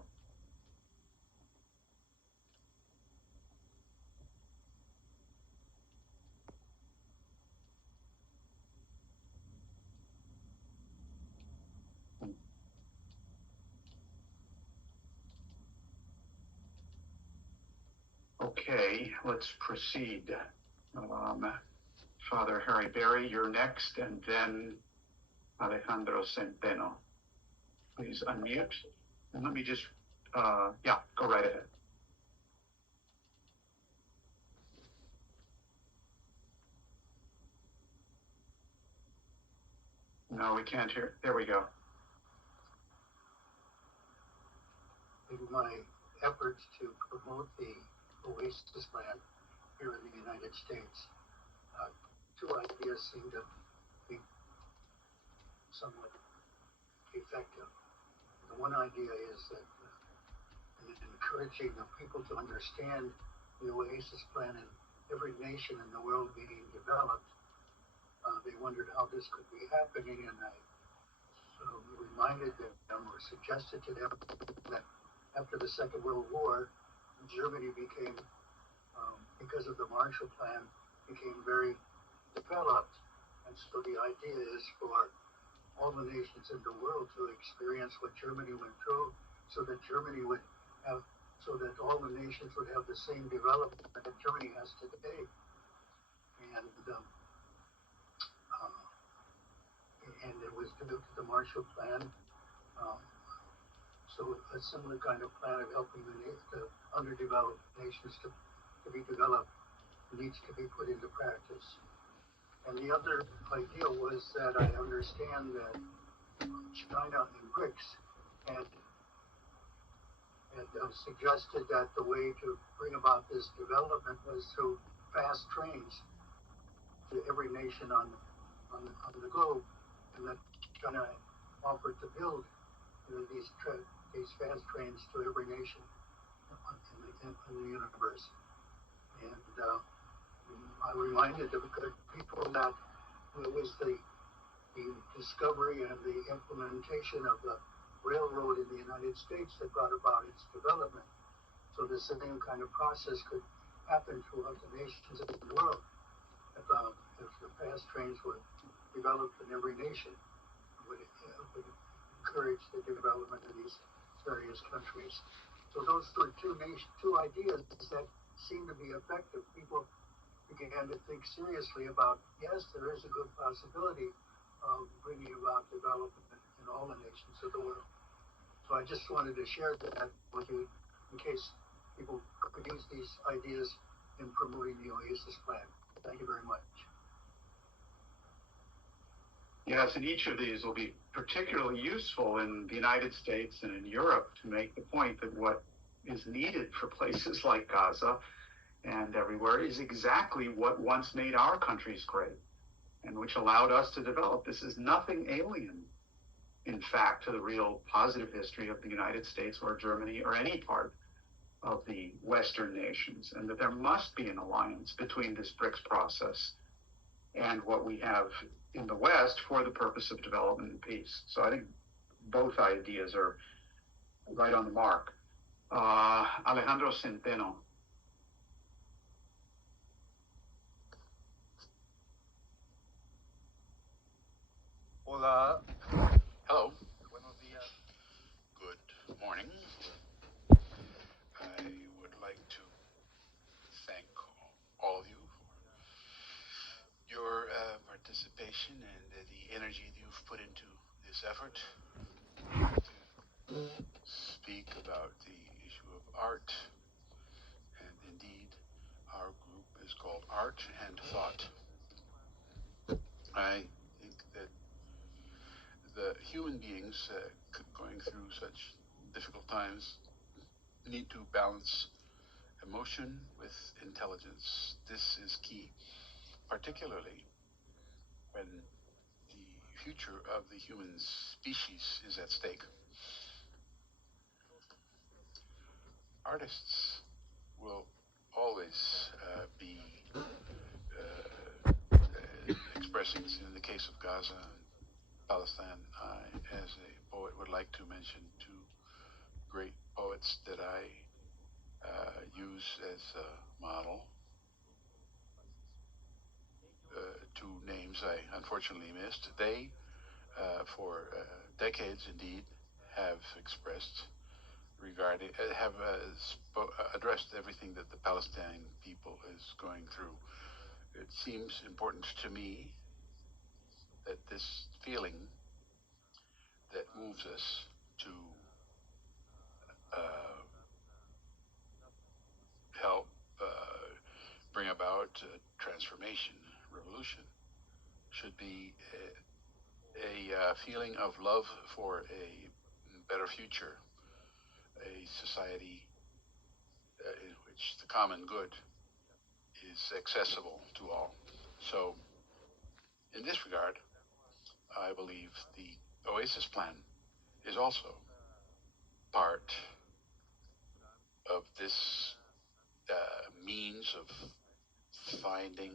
Okay, let's proceed. Father Harry Berry, you're next, and then Alejandro Centeno. Please unmute. And let me just, go right ahead. No, we can't hear. There we go. In my efforts to promote the OASIS plan here in the United States, two ideas seem to be somewhat effective. The one idea is that in encouraging the people to understand the OASIS plan in every nation in the world being developed, they wondered how this could be happening, and I reminded them or suggested to them that after the Second World War, Germany became, because of the Marshall Plan, became very developed. And so the idea is for all the nations in the world to experience what Germany went through, so that Germany would have, so that all the nations would have the same development that Germany has today. And it was due to the Marshall Plan. So a similar kind of plan of helping the underdeveloped nations to be developed needs to be put into practice. And the other idea was that I understand that China and BRICS had suggested that the way to bring about this development was through fast trains to every nation on the globe, and that China offered to build these fast trains to every nation in the universe. And I reminded the people that it was the discovery and the implementation of the railroad in the United States that brought about its development. So the same kind of process could happen throughout the nations of the world if the fast trains were developed in every nation. Would encourage the development of these various countries. So those were two ideas that seem to be effective. People began to think seriously about, yes, there is a good possibility of bringing about development in all the nations of the world. So I just wanted to share that with you in case people could use these ideas in promoting the OASIS plan. Thank you very much. Yes, and each of these will be particularly useful in the United States and in Europe to make the point that what is needed for places like Gaza and everywhere is exactly what once made our countries great and which allowed us to develop. This is nothing alien, in fact, to the real positive history of the United States or Germany or any part of the Western nations, and that there must be an alliance between this BRICS process and what we have in the West for the purpose of development and peace. So I think both ideas are right on the mark. Alejandro Centeno. Hola. Hello. Buenos días. Good morning. I would like to thank all of you for your participation and the energy that you've put into this effort to speak about the issue of art. And indeed, our group is called Art and Thought. I think that the human beings going through such difficult times need to balance emotion with intelligence. This is key, particularly when the future of the human species is at stake. Artists will always be expressing, in the case of Gaza and Palestine. I, as a poet, would like to mention two great poets that I use as a model. Two names I unfortunately missed. They, for decades indeed, have expressed regarding, have addressed everything that the Palestinian people is going through. It seems important to me that this feeling that moves us to help bring about transformation, revolution, should be a feeling of love for a better future, a society in which the common good is accessible to all. So, in this regard, I believe the Oasis Plan is also part of this means of finding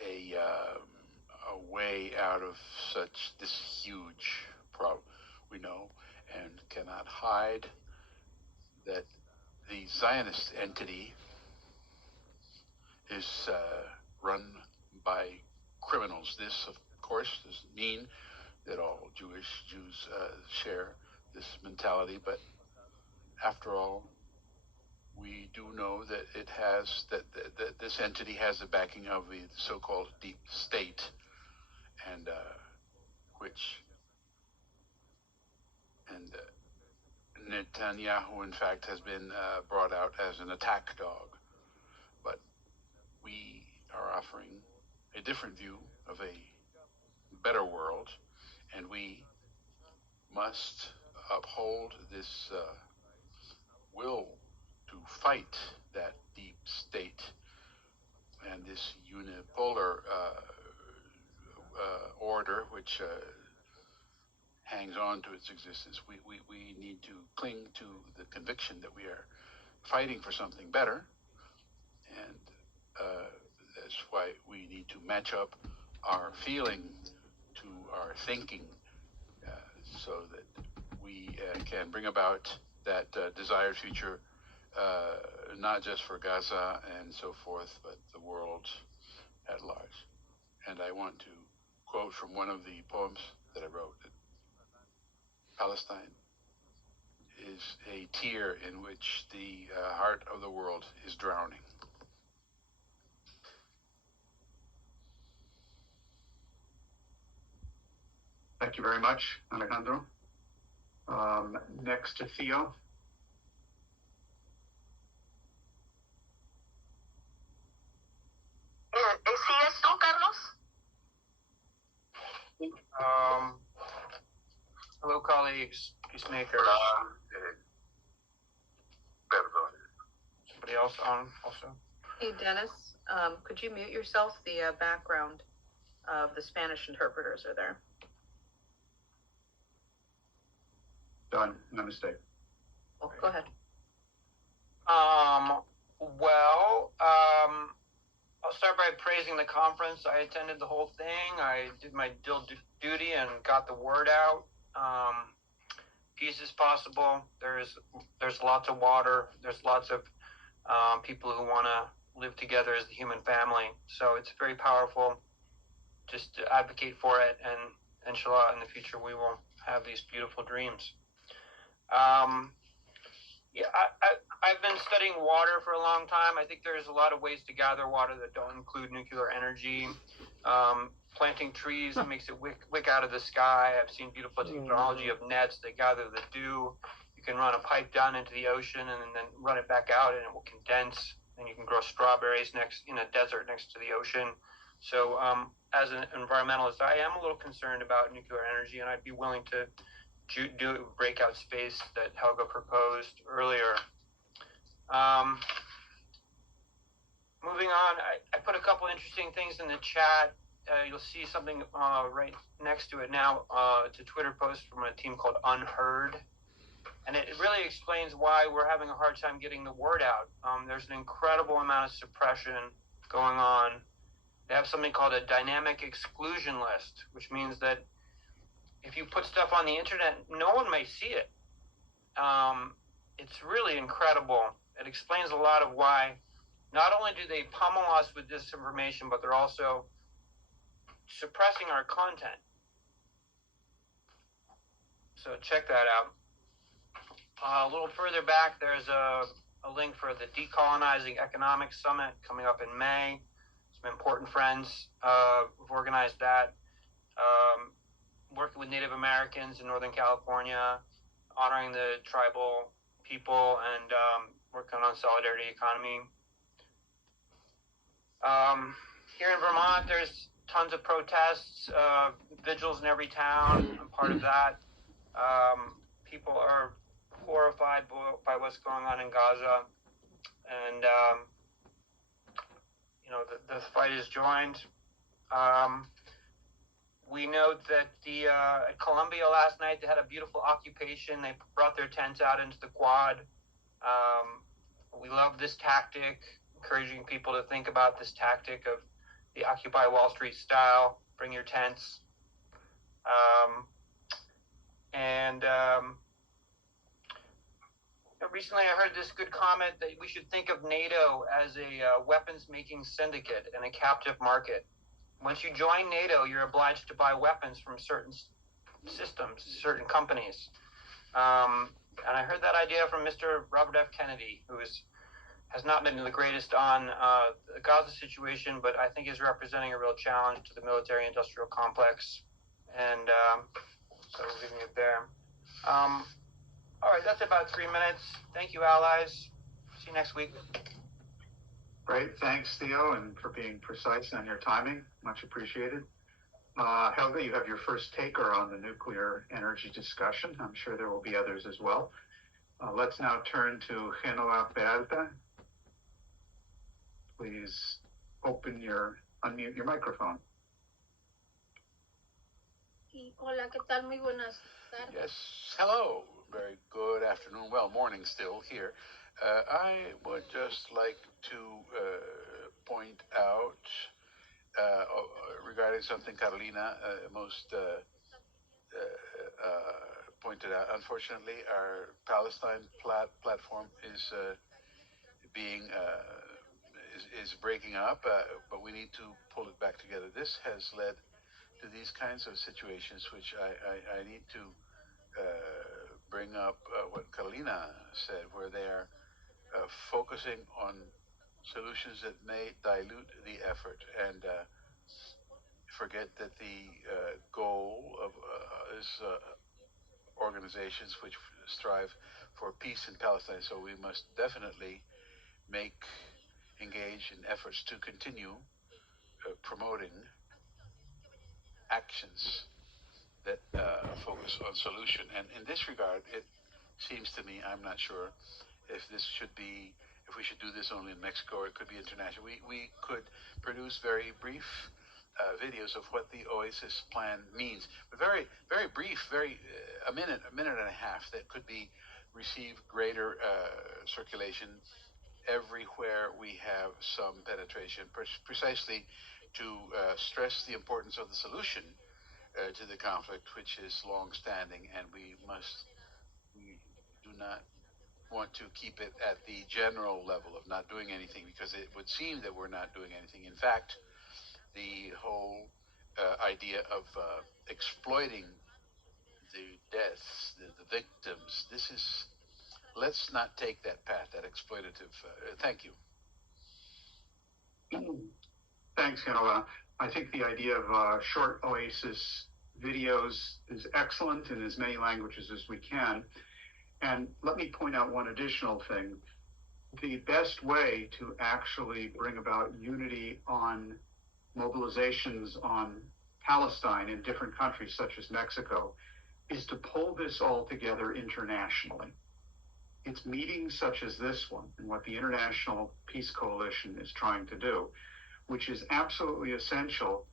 a way out of this huge problem. We know and cannot hide that the Zionist entity is run by criminals. This, of course, doesn't mean that all Jews share this mentality, but after all, we do know that it has that this entity has the backing of the so-called deep state, and Netanyahu, in fact, has been brought out as an attack dog. But we are offering a different view of a better world, and we must uphold this will to fight that deep state and this unipolar order which hangs on to its existence. We need to cling to the conviction that we are fighting for something better, and that's why we need to match up our feeling to our thinking so that we can bring about that desired future, not just for Gaza and so forth, but the world at large. And I want to quote from one of the poems that I wrote. Palestine is a tear in which the heart of the world is drowning. Thank you very much, Alejandro. Next to Theo. ¿Sigues tú, Carlos? Hello, colleagues. Peacemakers. Somebody else on also? Hey, Dennis, could you mute yourself? The background of the Spanish interpreters are there. Done. No mistake. Oh, go ahead. I'll start by praising the conference. I attended the whole thing. I did my duty and got the word out. Peace is possible. There's lots of water. There's lots of people who want to live together as the human family. So it's very powerful. Just to advocate for it, and inshallah, in the future, we will have these beautiful dreams. I've been studying water for a long time. I think there's a lot of ways to gather water that don't include nuclear energy. Planting trees makes it wick out of the sky. I've seen beautiful technology of nets that gather the dew. You can run a pipe down into the ocean and then run it back out, and it will condense. And you can grow strawberries in a desert next to the ocean. So as an environmentalist, I am a little concerned about nuclear energy, and I'd be willing to do breakout space that Helga proposed earlier. Moving on, I put a couple interesting things in the chat. You'll see something right next to it now. It's a Twitter post from a team called Unheard. And it really explains why we're having a hard time getting the word out. There's an incredible amount of suppression going on. They have something called a dynamic exclusion list, which means that if you put stuff on the internet, no one may see it. It's really incredible. It explains a lot of why not only do they pummel us with disinformation, but they're also suppressing our content. So check that out. A little further back, there's a link for the Decolonizing Economics Summit coming up in May. Some important friends who've organized that. Working with Native Americans in Northern California, honoring the tribal people, and working on solidarity economy. Here in Vermont, there's tons of protests, vigils in every town. I'm part of that. People are horrified by what's going on in Gaza, and the fight is joined. We note that at Columbia last night, they had a beautiful occupation. They brought their tents out into the quad. We love this tactic, encouraging people to think about this tactic of the Occupy Wall Street style, bring your tents. Recently I heard this good comment that we should think of NATO as a weapons-making syndicate and a captive market. Once you join NATO, you're obliged to buy weapons from certain systems, certain companies. And I heard that idea from Mr. Robert F. Kennedy, who has not been the greatest on the Gaza situation, but I think is representing a real challenge to the military-industrial complex. And so we're leaving it there. All right, that's about 3 minutes. Thank you, allies. See you next week. Great. Thanks, Theo, and for being precise on your timing. Much appreciated. Helga, you have your first taker on the nuclear energy discussion. I'm sure there will be others as well. Let's now turn to Genoa Peralta. Please unmute your microphone. Hola, ¿qué tal? Muy buenas tardes. Yes, hello. Very good afternoon. Well, morning still here. I would just like to point out regarding something Carolina most pointed out. Unfortunately, our Palestine platform is breaking up, but we need to pull it back together. This has led to these kinds of situations, which I need to bring up what Carolina said, where they're focusing on solutions that may dilute the effort and forget that the goal of is organizations which strive for peace in Palestine. So we must definitely engage in efforts to continue promoting actions that focus on solution. And in this regard, it seems to me, I'm not sure if we should do this only in Mexico or it could be international. We could produce very brief videos of what the Oasis plan means. But very, very brief, a minute and a half, that could receive greater circulation everywhere we have some penetration, precisely to stress the importance of the solution to the conflict, which is long-standing, and we do not want to keep it at the general level of not doing anything, because it would seem that we're not doing anything. In fact, the whole idea of exploiting the deaths, the victims, let's not take that path, that exploitative. Thank you. Thanks, Genoa. I think the idea of short Oasis videos is excellent in as many languages as we can. And let me point out one additional thing. The best way to actually bring about unity on mobilizations on Palestine in different countries such as Mexico is to pull this all together internationally. It's meetings such as this one and what the International Peace Coalition is trying to do, which is absolutely essential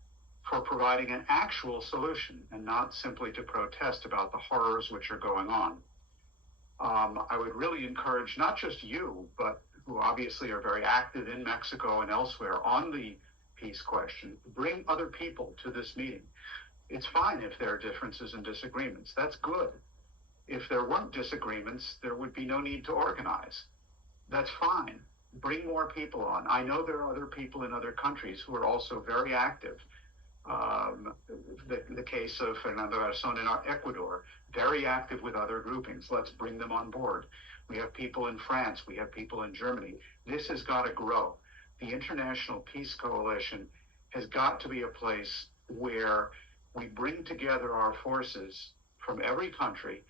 for providing an actual solution and not simply to protest about the horrors which are going on. I would really encourage not just you, but who obviously are very active in Mexico and elsewhere on the peace question, bring other people to this meeting. It's fine if there are differences and disagreements. That's good. If there weren't disagreements, there would be no need to organize. That's fine. Bring more people on. I know there are other people in other countries who are also very active. The case of Fernando Garzón in Ecuador, very active with other groupings. Let's bring them on board. We have people in France. We have people in Germany. This has got to grow. The International Peace Coalition has got to be a place where we bring together our forces from every country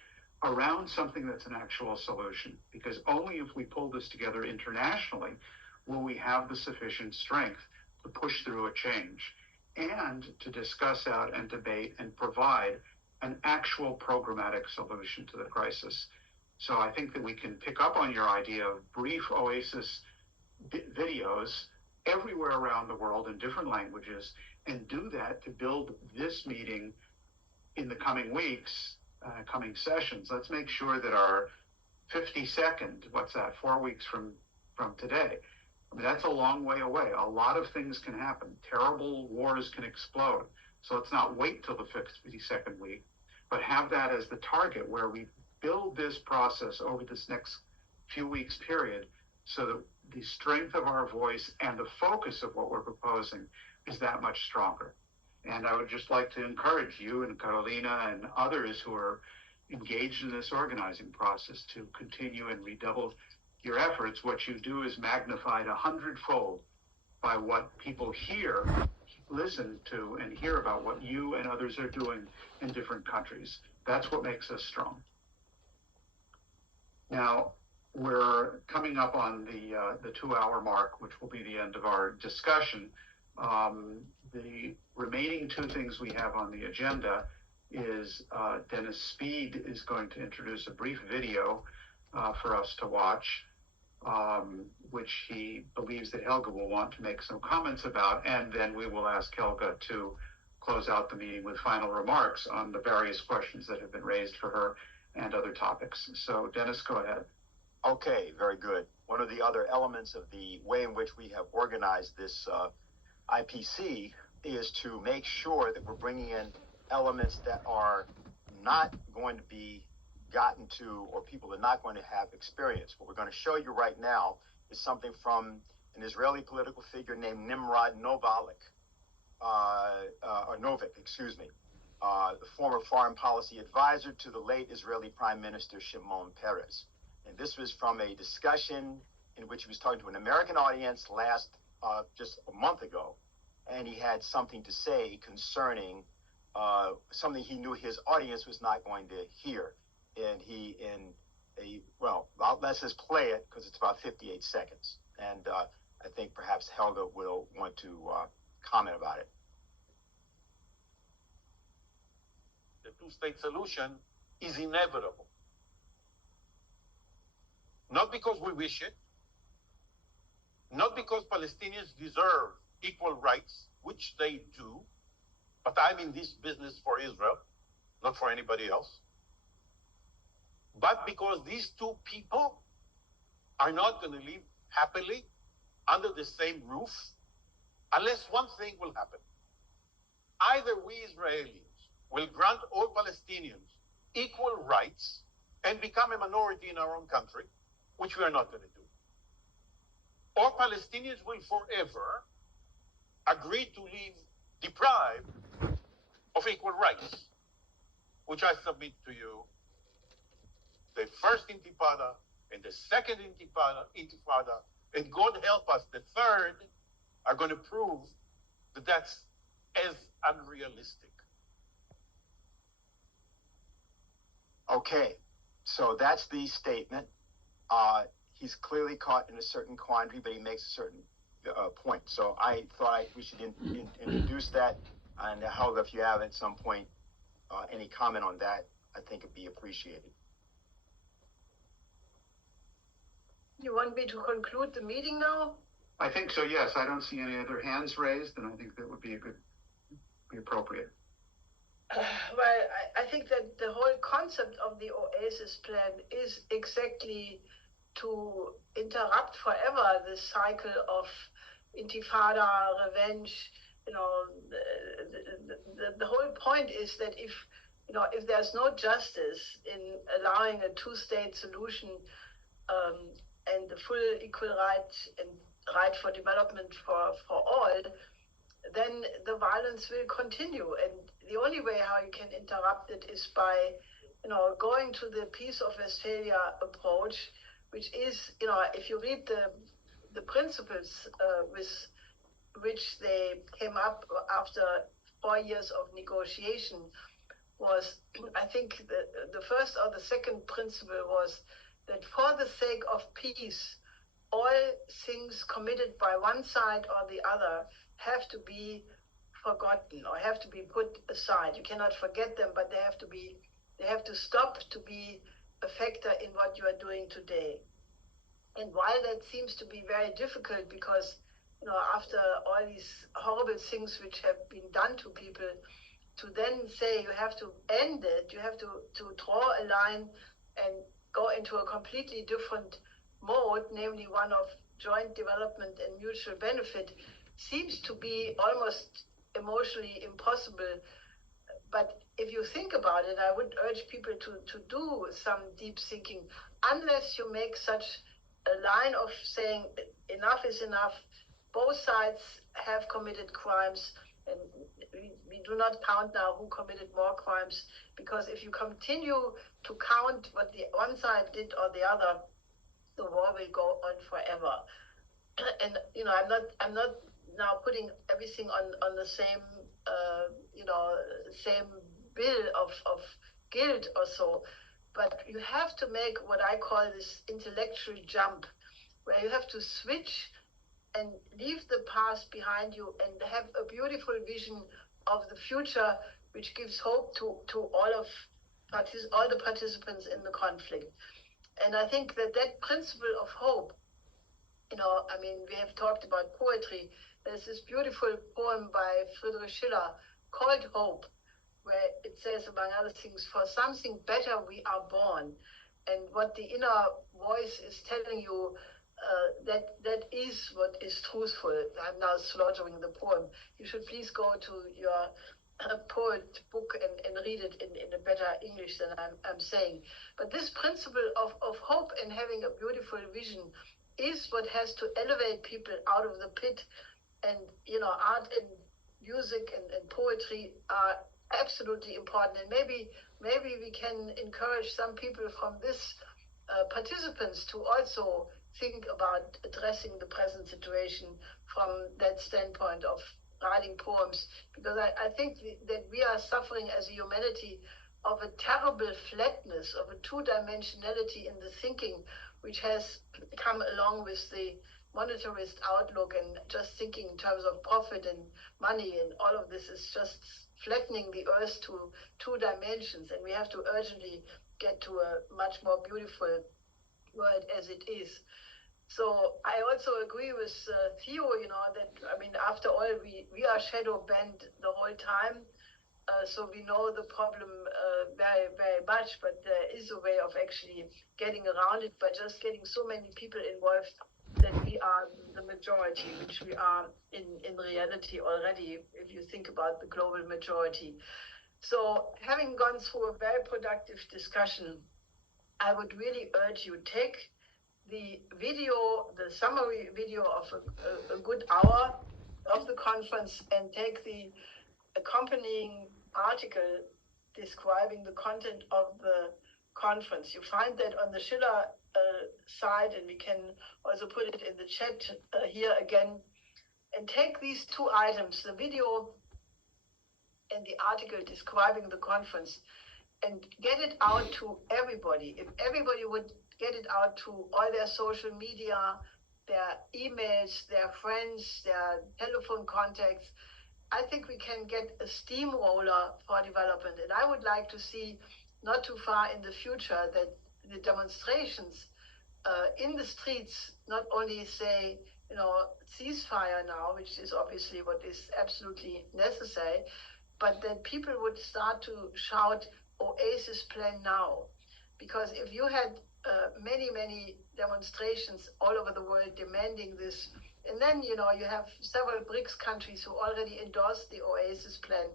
around something that's an actual solution. Because only if we pull this together internationally will we have the sufficient strength to push through a change. and to discuss out and debate and provide an actual programmatic solution to the crisis. So I think that we can pick up on your idea of brief OASIS videos everywhere around the world in different languages, and do that to build this meeting in the coming weeks, coming sessions. Let's make sure that our 52nd, what's that, 4 weeks from today, I mean, that's a long way away. A lot of things can happen. Terrible wars can explode. So let's not wait till the 52nd week, but have that as the target where we build this process over this next few weeks period, so that the strength of our voice and the focus of what we're proposing is that much stronger. And I would just like to encourage you and Carolina and others who are engaged in this organizing process to continue and redouble your efforts. What you do is magnified 100-fold by what people hear, listen to, and hear about what you and others are doing in different countries. That's what makes us strong. Now, we're coming up on the 2-hour mark, which will be the end of our discussion. The remaining two things we have on the agenda is Dennis Speed is going to introduce a brief video for us to watch, which he believes that Helga will want to make some comments about, and then we will ask Helga to close out the meeting with final remarks on the various questions that have been raised for her and other topics. So Dennis, go ahead. Okay, very good. One of the other elements of the way in which we have organized this IPC is to make sure that we're bringing in elements that are not going to be gotten to, or people are not going to have experience. What we're going to show you right now is something from an Israeli political figure named Nimrod Novik, the former foreign policy advisor to the late Israeli Prime Minister Shimon Peres. And this was from a discussion in which he was talking to an American audience just a month ago, and he had something to say concerning something he knew his audience was not going to hear. And let's just play it because it's about 58 seconds. And I think perhaps Helga will want to comment about it. The two-state solution is inevitable. Not because we wish it, not because Palestinians deserve equal rights, which they do, but I'm in this business for Israel, not for anybody else, but because these two people are not going to live happily under the same roof unless one thing will happen. Either we Israelis will grant all Palestinians equal rights and become a minority in our own country, which we are not going to do, or Palestinians will forever agree to live deprived of equal rights, which I submit to you. The first intifada and the second intifada, and God help us, the third, are going to prove that that's as unrealistic. Okay, so that's the statement. He's clearly caught in a certain quandary, but he makes a certain point. So I thought we should introduce that. And Helga, if you have at some point any comment on that, I think it'd be appreciated. You want me to conclude the meeting now? I think so, yes. I don't see any other hands raised, and I think that would be appropriate. Well, I think that the whole concept of the OASIS plan is exactly to interrupt forever this cycle of intifada, revenge. You know, the whole point is that if there's no justice in allowing a two-state solution and the full equal right and right for development for all, then the violence will continue. And the only way how you can interrupt it is by, going to the Peace of Westphalia approach, which is, if you read the principles with which they came up after 4 years of negotiation, was, I think the first or the second principle was that for the sake of peace, all things committed by one side or the other have to be forgotten or have to be put aside. You cannot forget them, but they have to stop to be a factor in what you are doing today. And while that seems to be very difficult because, after all these horrible things which have been done to people, to then say you have to end it, you have to draw a line and go into a completely different mode, namely one of joint development and mutual benefit, seems to be almost emotionally impossible. But if you think about it, I would urge people to do some deep thinking, unless you make such a line of saying enough is enough, both sides have committed crimes, and we do not count now who committed more crimes, because if you continue to count what the one side did or the other, the war will go on forever. And I'm not now putting everything on the same same bill of guilt or so, but you have to make what I call this intellectual jump, where you have to switch and leave the past behind you and have a beautiful vision of the future, which gives hope to all the participants in the conflict. And I think that principle of hope, we have talked about poetry. There's this beautiful poem by Friedrich Schiller called Hope, where it says, among other things, for something better we are born. And what the inner voice is telling you, that is what is truthful. I'm now slaughtering the poem. You should please go to your poet book and read it in a better English than I'm saying. But this principle of hope and having a beautiful vision is what has to elevate people out of the pit. And art and music and poetry are absolutely important. And maybe we can encourage some people from this participants to also think about addressing the present situation from that standpoint of writing poems, because I think that we are suffering as a humanity of a terrible flatness, of a two-dimensionality in the thinking, which has come along with the monetarist outlook and just thinking in terms of profit and money, and all of this is just flattening the earth to two dimensions, and we have to urgently get to a much more beautiful world as it is. So I also agree with Theo, that, after all, we are shadow banned the whole time. So we know the problem very, very much, but there is a way of actually getting around it by just getting so many people involved that we are the majority, which we are in reality already, if you think about the global majority. So having gone through a very productive discussion, I would really urge you, take the video, the summary video of a good hour of the conference, and take the accompanying article describing the content of the conference. You find that on the Schiller side, and we can also put it in the chat here again. And take these two items, the video and the article describing the conference, and get it out to everybody. If everybody would get it out to all their social media, their emails, their friends, their telephone contacts, I think we can get a steamroller for development. And I would like to see, not too far in the future, that the demonstrations in the streets not only say, ceasefire now, which is obviously what is absolutely necessary, but that people would start to shout, Oasis plan now. Because if you had many demonstrations all over the world demanding this, and then you have several BRICS countries who already endorsed the Oasis plan.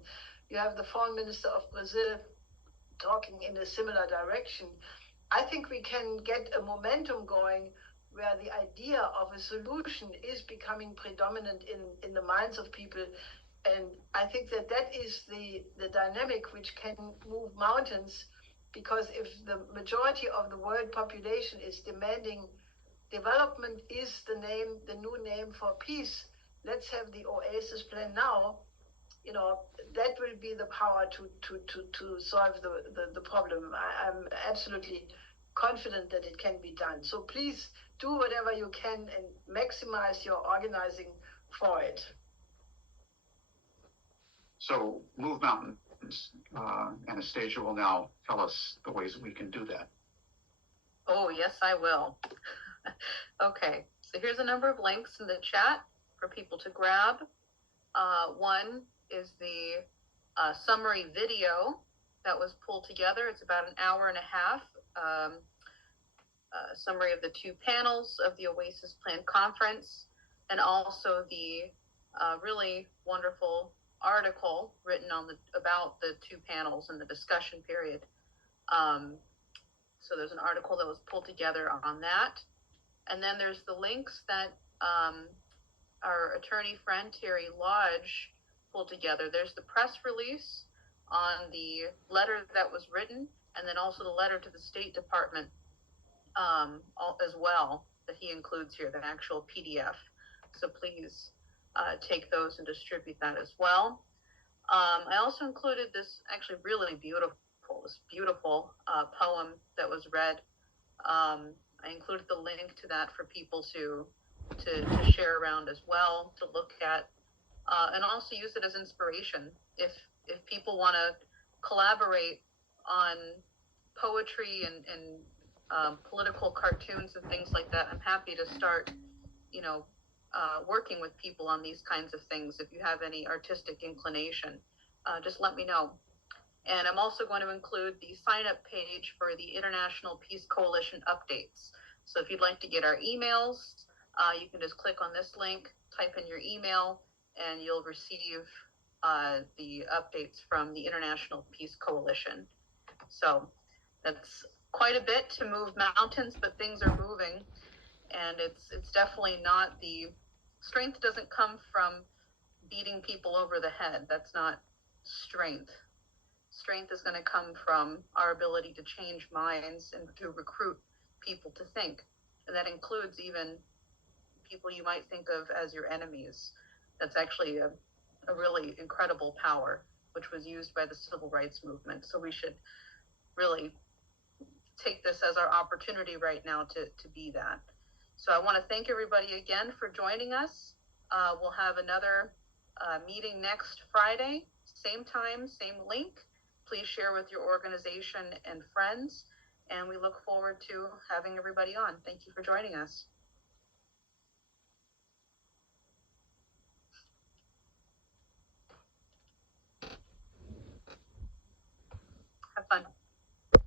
You have the foreign minister of Brazil talking in a similar direction. I think we can get a momentum going where the idea of a solution is becoming predominant in the minds of people. And I think that is the dynamic which can move mountains, because if the majority of the world population is demanding development is the new name for peace, let's have the Oasis plan now, that will be the power to solve the problem. I'm absolutely confident that it can be done. So please do whatever you can and maximize your organizing for it. So Move Mountains, Anastasia will now tell us the ways that we can do that. Oh, yes, I will. Okay, so here's a number of links in the chat for people to grab. One is the summary video that was pulled together. It's about an hour and a half. Summary of the two panels of the Oasis Plan Conference, and also the really wonderful article written on about the two panels in the discussion period. So there's an article that was pulled together on that. And then there's the links that our attorney friend Terry Lodge pulled together. There's the press release on the letter that was written, and then also the letter to the State Department as well that he includes here, the actual PDF. So please take those and distribute that as well. I also included this actually really beautiful poem that was read. I included the link to that for people to share around as well, to look at, and also use it as inspiration. If people want to collaborate on poetry and political cartoons and things like that, I'm happy to start, working with people on these kinds of things. If you have any artistic inclination, just let me know. And I'm also going to include the sign-up page for the International Peace Coalition updates. So if you'd like to get our emails, you can just click on this link, type in your email, and you'll receive the updates from the International Peace Coalition. So that's quite a bit to move mountains, but things are moving, and it's definitely not strength doesn't come from beating people over the head. That's not strength. Strength is going to come from our ability to change minds and to recruit people to think. And that includes even people you might think of as your enemies. That's actually a really incredible power, which was used by the civil rights movement. So we should really take this as our opportunity right now to be that. So I want to thank everybody again for joining us. We'll have another meeting next Friday, same time, same link. Please share with your organization and friends, and we look forward to having everybody on. Thank you for joining us.